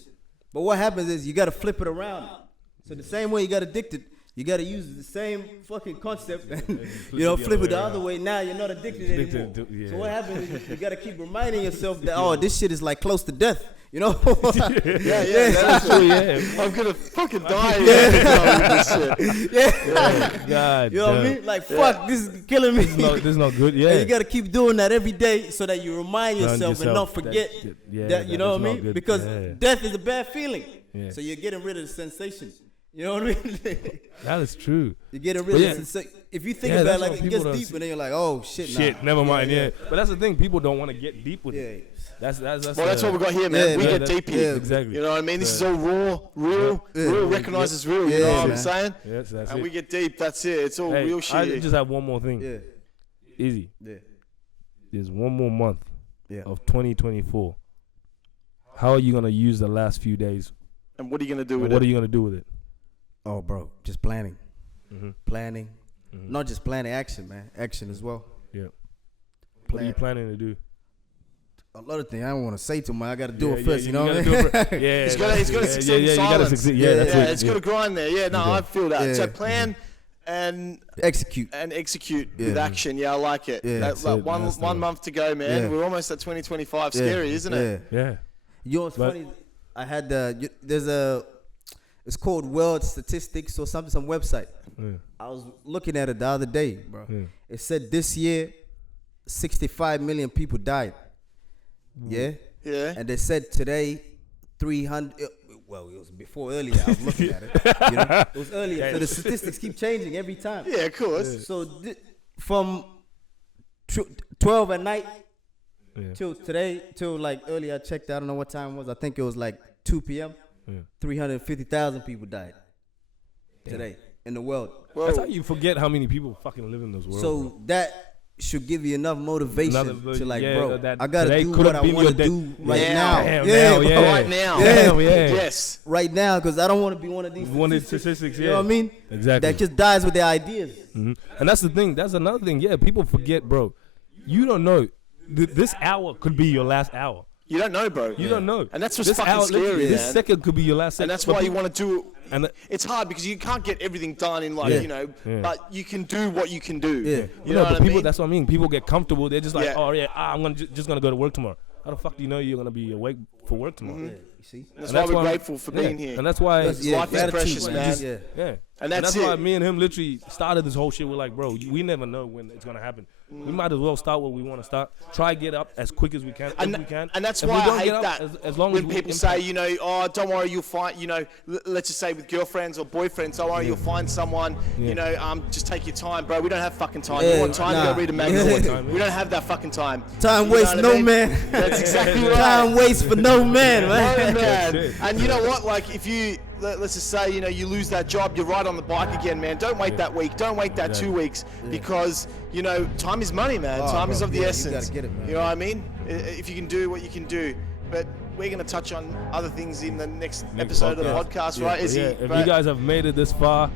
But what happens is you got to flip it around. So the same way you got addicted, you got to use the same fucking concept and, flip it the other way. Now you're not addicted anymore. So what happens is you got to keep reminding yourself that, this shit is like close to death. You know? That's true, yeah. I'm gonna fucking die this shit. God. You know what I mean? Like, fuck, this is killing me. This is not good. Yeah. And you got to keep doing that every day so that you remind yourself and not forget that, you know what I mean? good. Because Yeah. death is a bad feeling. Yeah. So you're getting rid of the sensation. You know what I mean? That is true. You're getting rid of the sensation. If you think about it, that's like what it people gets don't deep, see. and then you're like, oh, shit, nah. Never mind. Yeah. But that's the thing. People don't want to get deep with it. That's Well, that's what we got here, man. We get deep here. Exactly. You know what I mean? This is all raw, real, recognized as real. You know what I'm saying? Yes, that's And it. we get deep. That's it. It's all real shit. I just have one more thing. Yeah. Easy. Yeah. There's one more month Yeah. of 2024. How are you gonna use the last few days? And what are you gonna do with What it? are you gonna do with it? Oh, bro, just planning. Planning. Not just planning, action, man. Action as well. Yeah. What are you planning to do? A lot of things I don't want to say too much. I got to do it Yeah, first, you know what I gotta mean? do it. Yeah. He's got to succeed in you gotta silence. succeed. Yeah, that's it. It's got to grind there. Yeah, no, I feel that. Yeah. So plan and Execute. execute with action. Yeah, I like it. Yeah, That's like one month to go, man. Yeah. We're almost at 2025. Scary, isn't it? Yeah. You know what's funny? I had it's called World Statistics or something, some website. I was looking at it the other day, bro. It said this year, 65 million people died. Yeah? Yeah. And they said today, 300. Well, it was before earlier. I was looking at it. You know? It was earlier. So the statistics keep changing every time. Yeah, of course. So from 12 at night till today, till like earlier, I checked. I don't know what time it was. I think it was like 2 p.m. 350,000 people died today in the world. Well, That's how you forget how many people fucking live in this world. So bro. that should give you enough motivation to like, bro, that I gotta today do could've what I been want to your day. do right Yeah. now. Damn, Yeah, now, bro. yeah. right now. Damn, yeah. Yes. Right now, because I don't want to be one of these One of the statistics, statistics, you know what I mean? Exactly. That just dies with their ideas. And that's the thing. That's another thing. Yeah, people forget, bro. You don't know. This hour could be your last hour. You don't know, bro. You don't know. And that's what's This fucking hour, scary, This man. second could be your last second. And that's why you want to do. And it's hard because you can't get everything done in like but you can do what you can do. Yeah. You know what I people. mean? That's what I mean. People get comfortable. They're just like, Yeah. oh yeah, I'm just gonna go to work tomorrow. How the fuck do you know you're gonna be awake for work tomorrow. Yeah, you see? That's And why that's we're why- grateful for being here. And that's why, That's- yeah, life is gratitude, precious, man. Yeah. yeah. And that's why it. me and him literally started this whole shit. We're like, bro, we never know when it's gonna happen. We might as well start what we want to start. Try get up as quick as we can, if we can. And that's If we why don't I get hate up, that as long when as we people impact- say, you know, oh, don't worry, you'll find, you know, let's just say with girlfriends or boyfriends, don't worry, you'll find someone, you know, just take your time, bro. We don't have fucking time. Yeah, You want time, nah. go read a magazine. Yeah. We don't have that fucking time. Time You know waste what no I mean? man. That's exactly right. Time waste for no man, No, man. man. That's it. And you know what? Like, if you let's just say, you know, you lose that job, you're right on the bike again, man. Don't wait that week. Don't wait that 2 weeks because you know time is money, man. Oh, Time bro, is of the yeah, you essence. gotta get it, man. You know what I mean? If you can do what you can do, but we're gonna touch on other things in the next episode of the podcast, right? Izzy? Yeah, if But you guys have made it this far,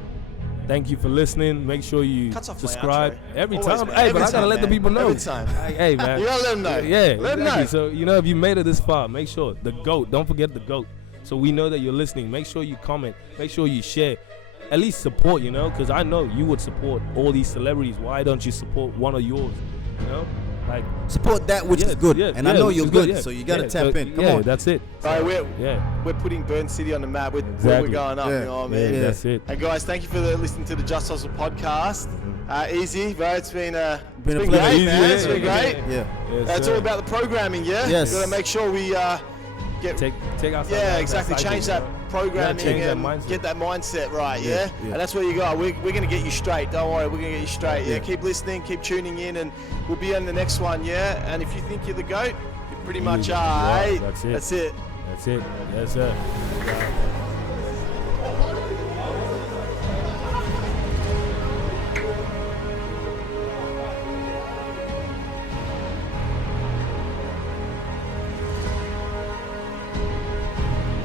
thank you for listening. Make sure you Cuts off my subscribe outro. every Always, time. man. Hey, Every but I gotta time, let the man. people know. Every time. Hey, man. You gotta let them know. Yeah, Let 'em exactly. know. So you know, if you made it this far, make sure the GOAT. Don't forget the GOAT. So we know that you're listening. Make sure you comment. Make sure you share. At least support, you know, because I know you would support all these celebrities. Why don't you support one of yours? You know, like Support that which is good. And I know which you're is good, so you gotta tap so, in. Come yeah, on. that's it. All right, Yeah, we're putting Burn City on the map. Where we're Exactly. going up. Yeah. You know what I yeah, mean? that's it. And guys, thank you for listening to the Just Hustle podcast. Easy, bro. It's been Been a great, pleasure. man. It's Yeah, been yeah, great. Yeah. Yes, It's sir. all about the programming, yeah. Yes. Got to make sure we get. take ourselves out Yeah, of exactly. that cycle, Change that you know? programming change that and mindset. get that mindset right, yeah? Yeah, yeah. And that's where you go. We're going to get you straight. Don't worry, we're going to get you straight. Yeah, Yeah. keep listening, keep tuning in, and we'll be on the next one, yeah? And if you think you're the GOAT, you pretty much You are, are. eh? That's it. That's it. That's it. Yes, sir.